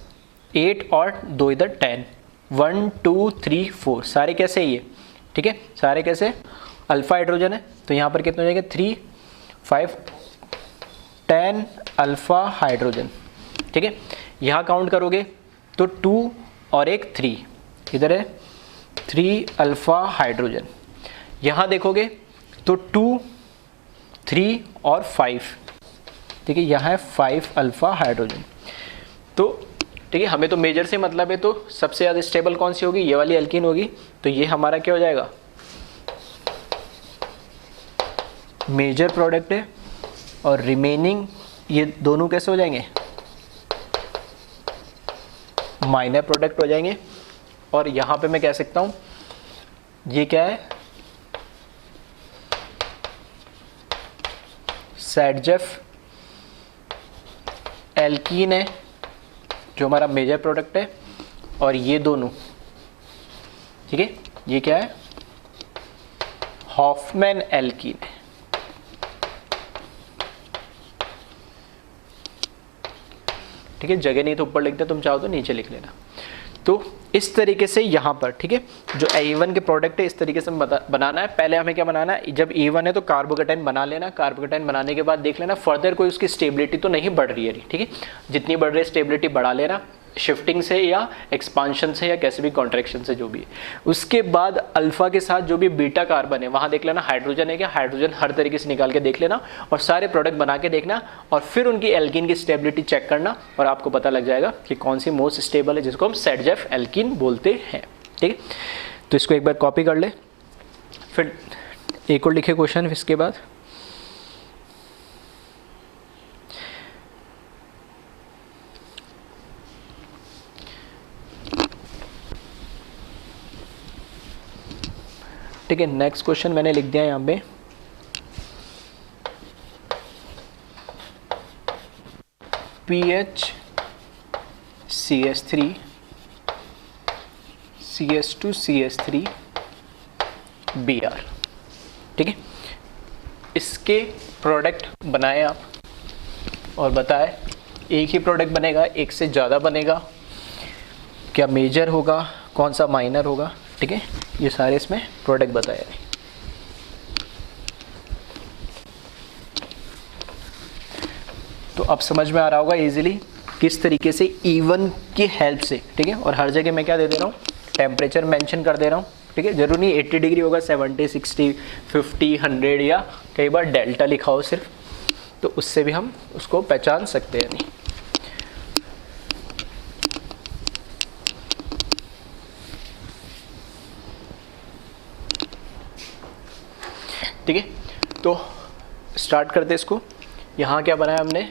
8 और 2 इधर 10, 1 2 3 4 सारे कैसे ये, ठीक है, सारे कैसे अल्फा हाइड्रोजन है। तो यहाँ पर कितने हो जाएंगे 3 5 10 अल्फा हाइड्रोजन, ठीक है। यहाँ काउंट करोगे तो 2 और 1 3, इधर है 3 अल्फा हाइड्रोजन। यहाँ देखोगे तो 2 3 और 5, ठीक है, यहाँ है 5 अल्फा हाइड्रोजन। तो ठीक है, हमें तो मेजर से मतलब है, तो सबसे ज़्यादा स्टेबल कौन सी होगी, ये वाली एल्कीन होगी। तो ये हमारा क्या हो जाएगा, मेजर प्रोडक्ट है, और रिमेनिंग ये दोनों कैसे हो जाएंगे, माइनर प्रोडक्ट हो जाएंगे। और यहाँ पे मैं कह सकता हूँ ये क्या है, सैडजेफ एल्कीन है जो हमारा मेजर प्रोडक्ट है, और ये दोनों, ठीक है, ये क्या है, हॉफमैन एल्कीन है। ठीक है, जगह नहीं तो ऊपर लिख दे, तुम चाहो तो नीचे लिख लेना। तो इस तरीके से यहाँ पर, ठीक है, जो A1 के प्रोडक्ट है इस तरीके से बनाना है। पहले हमें क्या बनाना है, जब A1 है तो कार्बोकेटाइन बना लेना। कार्बोकेटाइन बनाने के बाद देख लेना फर्दर कोई उसकी स्टेबिलिटी तो नहीं बढ़ रही है, ठीक है, जितनी बढ़ रही है स्टेबिलिटी बढ़ा लेना, शिफ्टिंग से या एक्सपांशन से या कैसे भी कॉन्ट्रैक्शन से जो भी है। उसके बाद अल्फा के साथ जो भी बीटा कार्बन है वहाँ देख लेना हाइड्रोजन है क्या, हाइड्रोजन हर तरीके से निकाल के देख लेना और सारे प्रोडक्ट बना के देखना, और फिर उनकी एल्कीन की स्टेबिलिटी चेक करना, और आपको पता लग जाएगा कि कौन सी मोस्ट स्टेबल है, जिसको हम सैडजेफ एल्कीन बोलते हैं। ठीक है, तो इसको एक बार कॉपी कर ले, फिर एक और लिखे क्वेश्चन इसके बाद। ठीक है, नेक्स्ट क्वेश्चन मैंने लिख दिया यहाँ पे, PH CH3 CH2 CH3 Br। ठीक है, इसके प्रोडक्ट बनाए आप और बताए एक ही प्रोडक्ट बनेगा, एक से ज़्यादा बनेगा, क्या मेजर होगा, कौन सा माइनर होगा। ठीक है, ये सारे इसमें प्रोडक्ट बताए। तो अब समझ में आ रहा होगा इजीली किस तरीके से E1 की हेल्प से, ठीक है। और हर जगह मैं क्या दे दे रहा हूँ, टेम्परेचर मेंशन कर दे रहा हूँ। ठीक है, जरूरी नहीं 80 डिग्री होगा, 70 60 50 100 या कई बार डेल्टा लिखा हो सिर्फ, तो उससे भी हम उसको पहचान सकते हैं। नहीं, ठीक है, तो स्टार्ट करते इसको। यहाँ क्या बनाया हमने,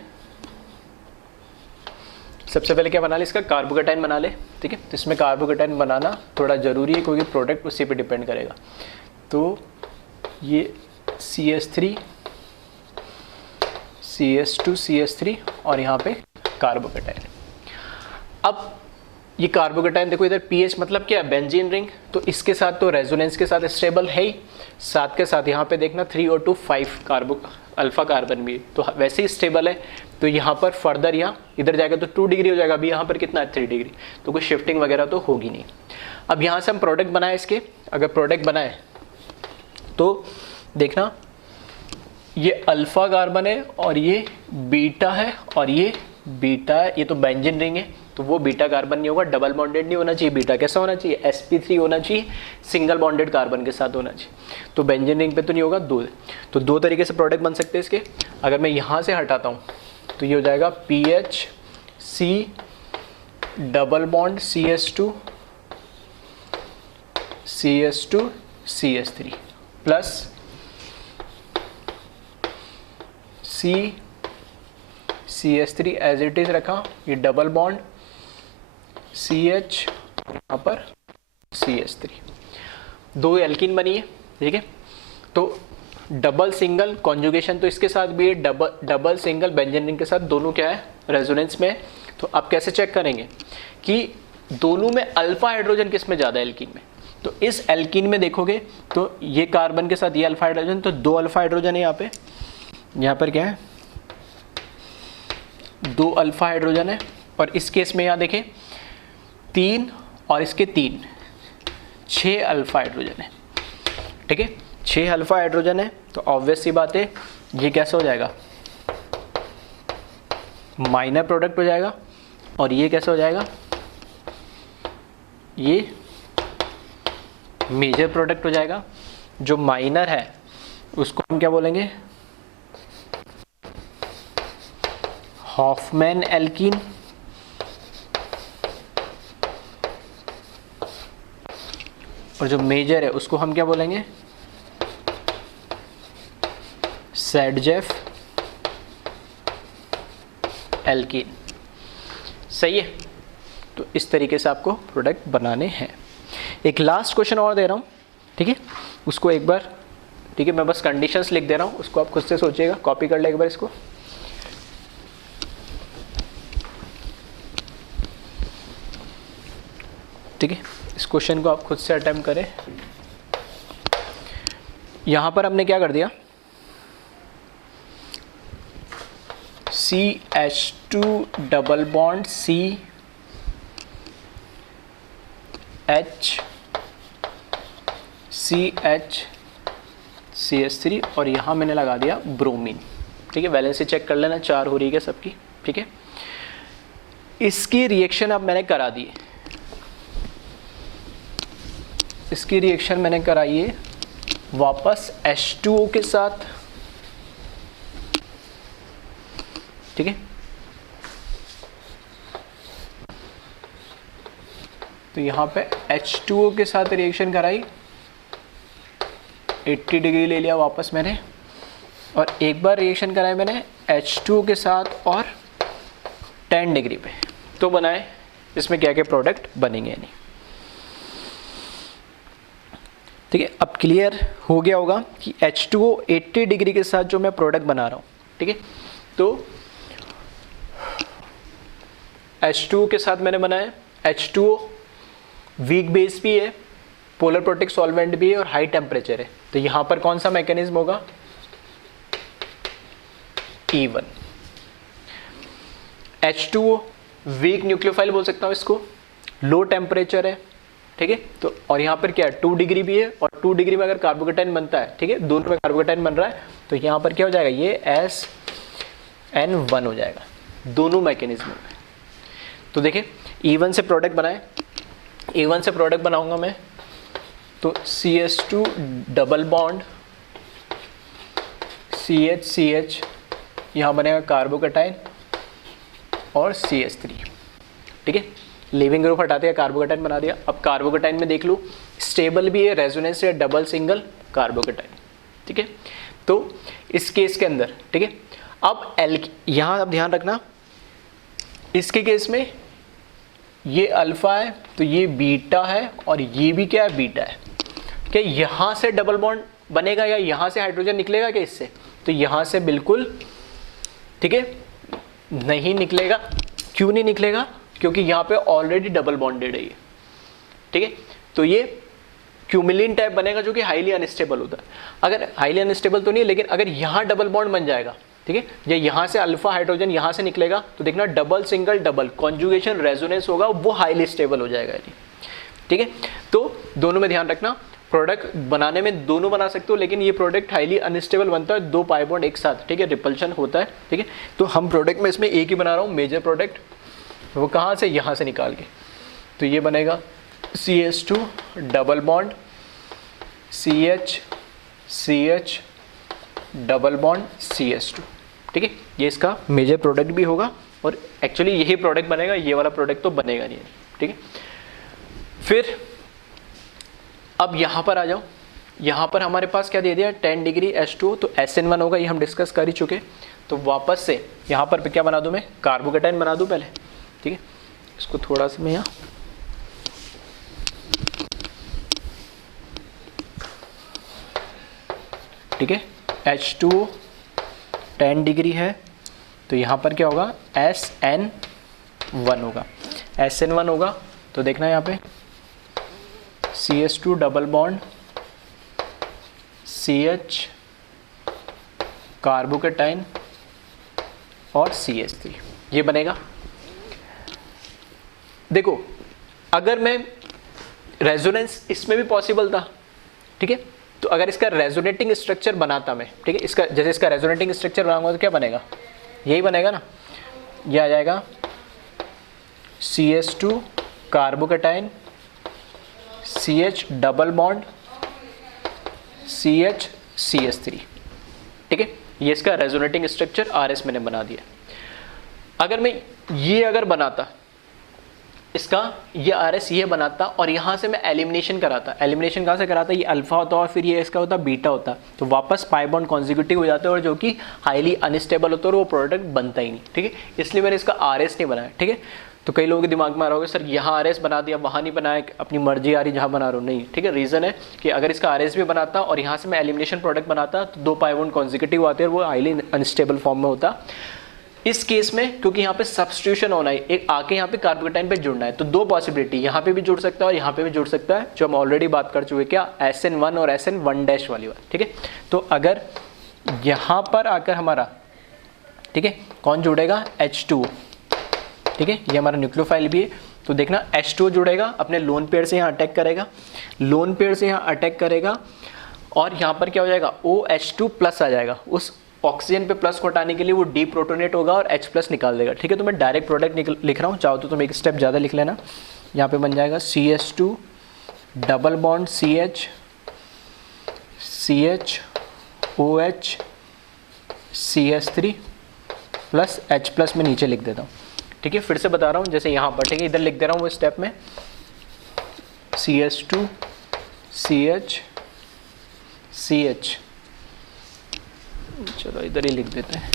सबसे पहले क्या बना ले, इसका कार्बोकेटाइन बना ले, ठीक है। तो इसमें कार्बोकेटाइन बनाना थोड़ा ज़रूरी है क्योंकि प्रोडक्ट उसी पे डिपेंड करेगा। तो ये CH3 CH2 CH3 और यहाँ पे कार्बोकेटाइन। अब ये कार्बोकेटाइन देखो इधर पीएच मतलब क्या है, बेंजीन रिंग, तो इसके साथ तो रेजोनेंस के साथ स्टेबल है ही, साथ के साथ यहाँ पे देखना 3 और 2 5 अल्फा कार्बन भी, तो वैसे ही स्टेबल है। तो यहाँ पर फर्दर यहाँ इधर जाएगा तो 2 डिग्री हो जाएगा, अभी यहाँ पर कितना है 3 डिग्री, तो कोई शिफ्टिंग वगैरह तो होगी नहीं। अब यहाँ से हम प्रोडक्ट बनाए इसके, अगर प्रोडक्ट बनाए तो देखना ये अल्फा कार्बन है और ये बीटा है और ये बीटा है, ये तो बेंजीन रिंग है तो वो बीटा कार्बन नहीं होगा, डबल बॉन्डेड नहीं होना चाहिए। बीटा कैसा होना चाहिए, sp3 होना चाहिए, सिंगल बॉन्डेड कार्बन के साथ होना चाहिए। तो बेंजीन रिंग पे तो नहीं होगा, तो दो तरीके से प्रोडक्ट बन सकते हैं इसके। अगर मैं यहाँ से हटाता हूँ तो ये हो जाएगा PHC double bond CH2 CH3 plus CH3 as it is रखा, ये डबल बॉन्ड CH यहाँ पर CH3, 2 एल्कीन बनी है, ठीक है। तो डबल सिंगल कॉन्जुगेशन तो इसके साथ भी है, डबल सिंगल बेंजीन रिंग के साथ दोनों क्या है, रेजोनेंस में है। तो आप कैसे चेक करेंगे कि दोनों में अल्फा हाइड्रोजन किस में ज़्यादा, एल्कीन में। तो इस एल्कीन में देखोगे तो ये कार्बन के साथ ये अल्फा हाइड्रोजन, तो 2 अल्फा हाइड्रोजन है यहाँ पर क्या है 2 अल्फा हाइड्रोजन है। और इस केस में यहाँ देखें 3 और इसके 3, 6 अल्फा हाइड्रोजन है, ठीक है। 6 अल्फा हाइड्रोजन है तो ऑब्वियस सी बात है ये कैसा हो जाएगा, माइनर प्रोडक्ट हो जाएगा। और ये कैसा हो जाएगा, ये मेजर प्रोडक्ट हो जाएगा। जो माइनर है उसको हम क्या बोलेंगे, हॉफमैन एल्कीन, और जो मेजर है उसको हम क्या बोलेंगे, सैडजेफ एल्कीन। सही है। तो इस तरीके से आपको प्रोडक्ट बनाने हैं। एक लास्ट क्वेश्चन और दे रहा हूँ, ठीक है, उसको एक बार, ठीक है, मैं बस कंडीशंस लिख दे रहा हूँ, उसको आप खुद से सोचिएगा, कॉपी कर ले एक बार इसको। ठीक है, इस क्वेश्चन को आप खुद से अटेम्प्ट करें। यहाँ पर हमने क्या कर दिया, CH2 डबल बॉन्ड CH3 और यहाँ मैंने लगा दिया ब्रोमीन, ठीक है। वैलेंसी चेक कर लेना, 4 हो रही है सबकी, ठीक है। इसकी रिएक्शन अब मैंने करा दी, इसकी रिएक्शन मैंने कराई है वापस H2O के साथ, ठीक है। तो यहाँ पे H2O के साथ रिएक्शन कराई, 80 डिग्री ले लिया वापस मैंने, और एक बार रिएक्शन कराया मैंने H2O के साथ और 10 डिग्री पे, तो बनाए इसमें क्या क्या प्रोडक्ट बनेंगे नहीं, ठीक है। अब क्लियर हो गया होगा कि H2O 80 डिग्री के साथ जो मैं प्रोडक्ट बना रहा हूँ, ठीक है। तो H2O के साथ मैंने बनाया, H2O वीक बेस भी है, पोलर प्रोटिक सॉल्वेंट भी है और हाई टेम्परेचर है। तो यहाँ पर कौन सा मैकेनिज्म होगा, E1। H2O वीक न्यूक्लियोफाइल बोल सकता हूँ इसको, लो टेम्परेचर है, ठीक है। तो और यहाँ पर क्या है 2 डिग्री भी है, और 2 डिग्री में अगर कार्बोकेटाइन बनता है, ठीक है, दोनों में कार्बोकेटाइन बन रहा है, तो यहाँ पर क्या हो जाएगा, ये SN1 हो जाएगा दोनों मैकेनिज्म में। तो देखिए E1 से प्रोडक्ट बनाए, E1 से प्रोडक्ट बनाऊंगा मैं, तो CH2 डबल बॉन्ड CH यहाँ बनेगा कार्बोकेटाइन और CH3, ठीक है। लिविंग ग्रुप हटा दिया, कार्बोकेटाइन बना दिया। अब कार्बोकेटाइन में देख लो स्टेबल भी है, रेजोनेंस है, डबल सिंगल कार्बोकेटाइन, ठीक है। तो इस केस के अंदर, ठीक है, अब यहाँ अब ध्यान रखना, इसके केस में ये अल्फा है तो ये बीटा है और ये भी क्या है, बीटा है। क्या यहाँ से डबल बॉन्ड बनेगा या यहाँ से हाइड्रोजन निकलेगा क्या इससे? तो यहाँ से बिल्कुल, ठीक है, नहीं निकलेगा। क्यों नहीं निकलेगा? क्योंकि यहाँ पे ऑलरेडी डबल बॉन्डेड है ये, ठीक है। तो ये क्यूमिलिन टाइप बनेगा जो कि हाईली अनस्टेबल होता है। अगर हाईली अनस्टेबल तो नहीं है, लेकिन अगर यहाँ डबल बॉन्ड बन जाएगा, ठीक है, या यहाँ से अल्फा हाइड्रोजन यहाँ से निकलेगा तो देखना double single double conjugation resonance होगा, वो हाईली स्टेबल हो जाएगा, ठीक है। तो दोनों में ध्यान रखना, प्रोडक्ट बनाने में दोनों बना सकते हो, लेकिन ये प्रोडक्ट हाईली अनस्टेबल बनता है, दो पाई बॉन्ड एक साथ, ठीक है, रिपल्शन होता है, ठीक है। तो हम प्रोडक्ट में इसमें एक ही बना रहा हूँ मेजर प्रोडक्ट, वो कहाँ से, यहाँ से निकाल के। तो ये बनेगा CH2 double bond CH CH double bond CH2, ठीक है। ये इसका मेजर प्रोडक्ट भी होगा और एक्चुअली यही प्रोडक्ट बनेगा, ये वाला प्रोडक्ट तो बनेगा नहीं, ठीक है। फिर अब यहाँ पर आ जाओ, यहाँ पर हमारे पास क्या दे दिया, 10 डिग्री H2O, तो SN1 होगा, ये हम डिस्कस कर ही चुके। तो वापस से यहाँ पर क्या बना दूँ मैं, कार्बोकेटाइन बना दूँ पहले, ठीक है। इसको थोड़ा सा मैं यहाँ, ठीक है, H2O 10 डिग्री है तो यहाँ पर क्या होगा, SN1 होगा। SN1 होगा तो देखना यहाँ पे CH2 double bond CH carbocation और CH3, ये बनेगा। देखो अगर मैं रेजोनेंस इसमें भी पॉसिबल था, ठीक है, तो अगर इसका रेजोनेटिंग स्ट्रक्चर बनाता मैं, ठीक है, इसका जैसे इसका रेजोनेटिंग स्ट्रक्चर बनाऊंगा तो क्या बनेगा, यही बनेगा ना, ये आ जाएगा CH2 carbocation CH double bond CH CH3, ठीक है। ये इसका रेजोनेटिंग स्ट्रक्चर RS मैंने बना दिया। अगर मैं ये अगर बनाता इसका, ये RS ये बनाता और यहाँ से मैं एलिमिनेशन कराता, एलिमिनेशन कहाँ से कराता, ये अल्फा होता और फिर ये इसका होता बीटा होता, तो वापस पाई बॉन्ड कॉन्जिक्यूटिव हो जाते हैं और जो कि हाईली अनस्टेबल होता है और वो प्रोडक्ट बनता ही नहीं, ठीक है। इसलिए मैंने इसका RS नहीं बनाया, ठीक है। तो कई लोगों के दिमाग में आ रहा होगा सर यहाँ RS बना दिया, वहाँ नहीं बनाया, अपनी मर्जी आ रही जहाँ बना रहा हूँ, नहीं, ठीक है। रीज़न है कि अगर इसका RS भी बनाता और यहाँ से मैं एलिमिनेशन प्रोडक्ट बनाता तो दो पाई बॉन्ड कॉन्जिक्यूटिव आते हैं और वो हाईली अनस्टेबल फॉर्म में होता। इस केस में क्योंकि यहाँ पे सब्स्टिट्यूशन होना है, एक आके यहाँ पे कार्बोकेटाइन पे जुड़ना है, तो दो पॉसिबिलिटी, यहाँ पे भी जुड़ सकता है और यहाँ पे भी जुड़ सकता है, जो हम ऑलरेडी बात कर चुके, क्या SN1 और SN1- वाली बात, ठीक है। तो अगर यहाँ पर आकर हमारा, ठीक है, कौन जुड़ेगा, H2O, ठीक है, ये हमारा न्यूक्लियोफाइल भी है। तो देखना H2O जुड़ेगा, अपने लोन पेयर से यहाँ अटैक करेगा, लोन पेयर से यहाँ अटैक करेगा और यहाँ पर क्या हो जाएगा, OH2+ आ जाएगा। उस ऑक्सीजन पे प्लस को हटाने के लिए वो डीप्रोटोनेट होगा और H+ निकाल देगा, ठीक है। तो मैं डायरेक्ट प्रोडक्ट लिख रहा हूँ, चाहो तो तुम एक स्टेप ज़्यादा लिख लेना। यहाँ पे बन जाएगा CH2 double bond CH CH OH CH3 plus H+ में नीचे लिख देता हूँ, ठीक है। फिर से बता रहा हूँ, जैसे यहाँ पर, ठीक है, इधर लिख दे रहा हूँ वो स्टेप में, CH2 CH CH, चलो इधर ही लिख देते हैं,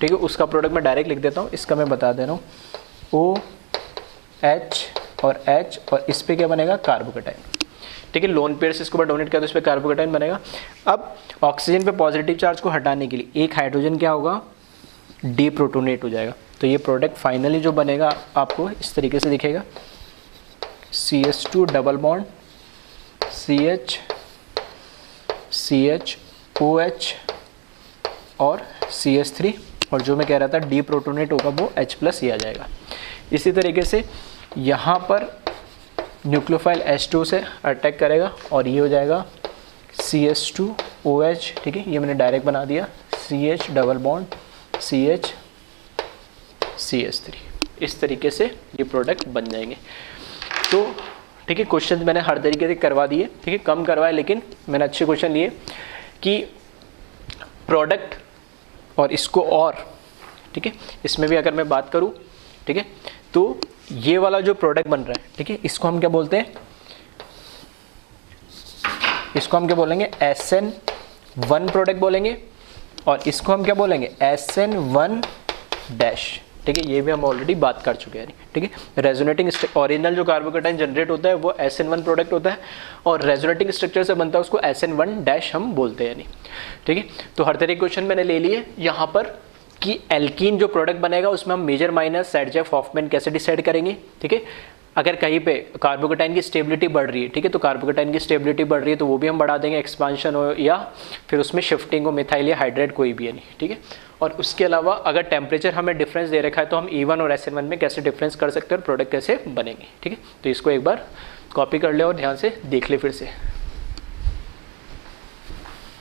ठीक है। उसका प्रोडक्ट मैं डायरेक्ट लिख देता हूँ, इसका मैं बता दे रहा हूँ, OH और H और इस पे क्या बनेगा, कार्बोकेटाइन, ठीक है। लोन पेयर से इसके ऊपर डोनेट किया तो इस पर कार्बोकेटाइन बनेगा। अब ऑक्सीजन पे पॉजिटिव चार्ज को हटाने के लिए एक हाइड्रोजन क्या होगा, डीप्रोटोनेट हो जाएगा। तो ये प्रोडक्ट फाइनली जो बनेगा आपको इस तरीके से दिखेगा, CH2 double bond CH CH OH और CH3 और जो मैं कह रहा था डीप्रोटोनेट होगा वो H+ ही आ जाएगा। इसी तरीके से यहाँ पर न्यूक्लियोफाइल H2 से अटैक करेगा और ये हो जाएगा CH2 OH, ठीक है, ये मैंने डायरेक्ट बना दिया, CH double bond CH CH3। इस तरीके से ये प्रोडक्ट बन जाएंगे। तो ठीक है, क्वेश्चन मैंने हर तरीके से करवा दिए, ठीक है, कम करवाए लेकिन मैंने अच्छे क्वेश्चन लिए कि प्रोडक्ट और इसको और, ठीक है, इसमें भी अगर मैं बात करूं, ठीक है, तो ये वाला जो प्रोडक्ट बन रहा है, ठीक है, इसको हम क्या बोलते हैं, इसको हम क्या बोलेंगे, SN1 प्रोडक्ट बोलेंगे, और इसको हम क्या बोलेंगे, SN1 डैश। ठीक है, ये भी हम ऑलरेडी बात कर चुके हैं। ठीक है, रेजोनेटिंग ओरिजिनल जो कार्बोकेटाइन जनरेट होता है वो SN1 प्रोडक्ट होता है, और रेजोनेटिंग स्ट्रक्चर से बनता है उसको SN1 डैश हम बोलते हैं। नहीं, ठीक है, तो हर तरह के क्वेश्चन मैंने ले लिए यहाँ पर कि एल्कीन जो प्रोडक्ट बनेगा उसमें हम मेजर माइनर सैडजेफ हॉफमैन कैसे डिसाइड करेंगे। ठीक है, अगर कहीं पे कार्बोकेटाइन की स्टेबिलिटी बढ़ रही है, ठीक है, तो कार्बोकेटाइन की स्टेबिलिटी बढ़ रही है तो वो भी हम बढ़ा देंगे, एक्सपांशन हो या फिर उसमें शिफ्टिंग हो, मिथाइल या हाइड्रेट कोई भी है नहीं। ठीक है, और उसके अलावा अगर टेम्परेचर हमें डिफरेंस दे रखा है तो हम E1 और SN1 में कैसे डिफरेंस कर सकते हैं और प्रोडक्ट कैसे बनेंगे। ठीक है, तो इसको एक बार कॉपी कर ले और ध्यान से देख ले फिर से।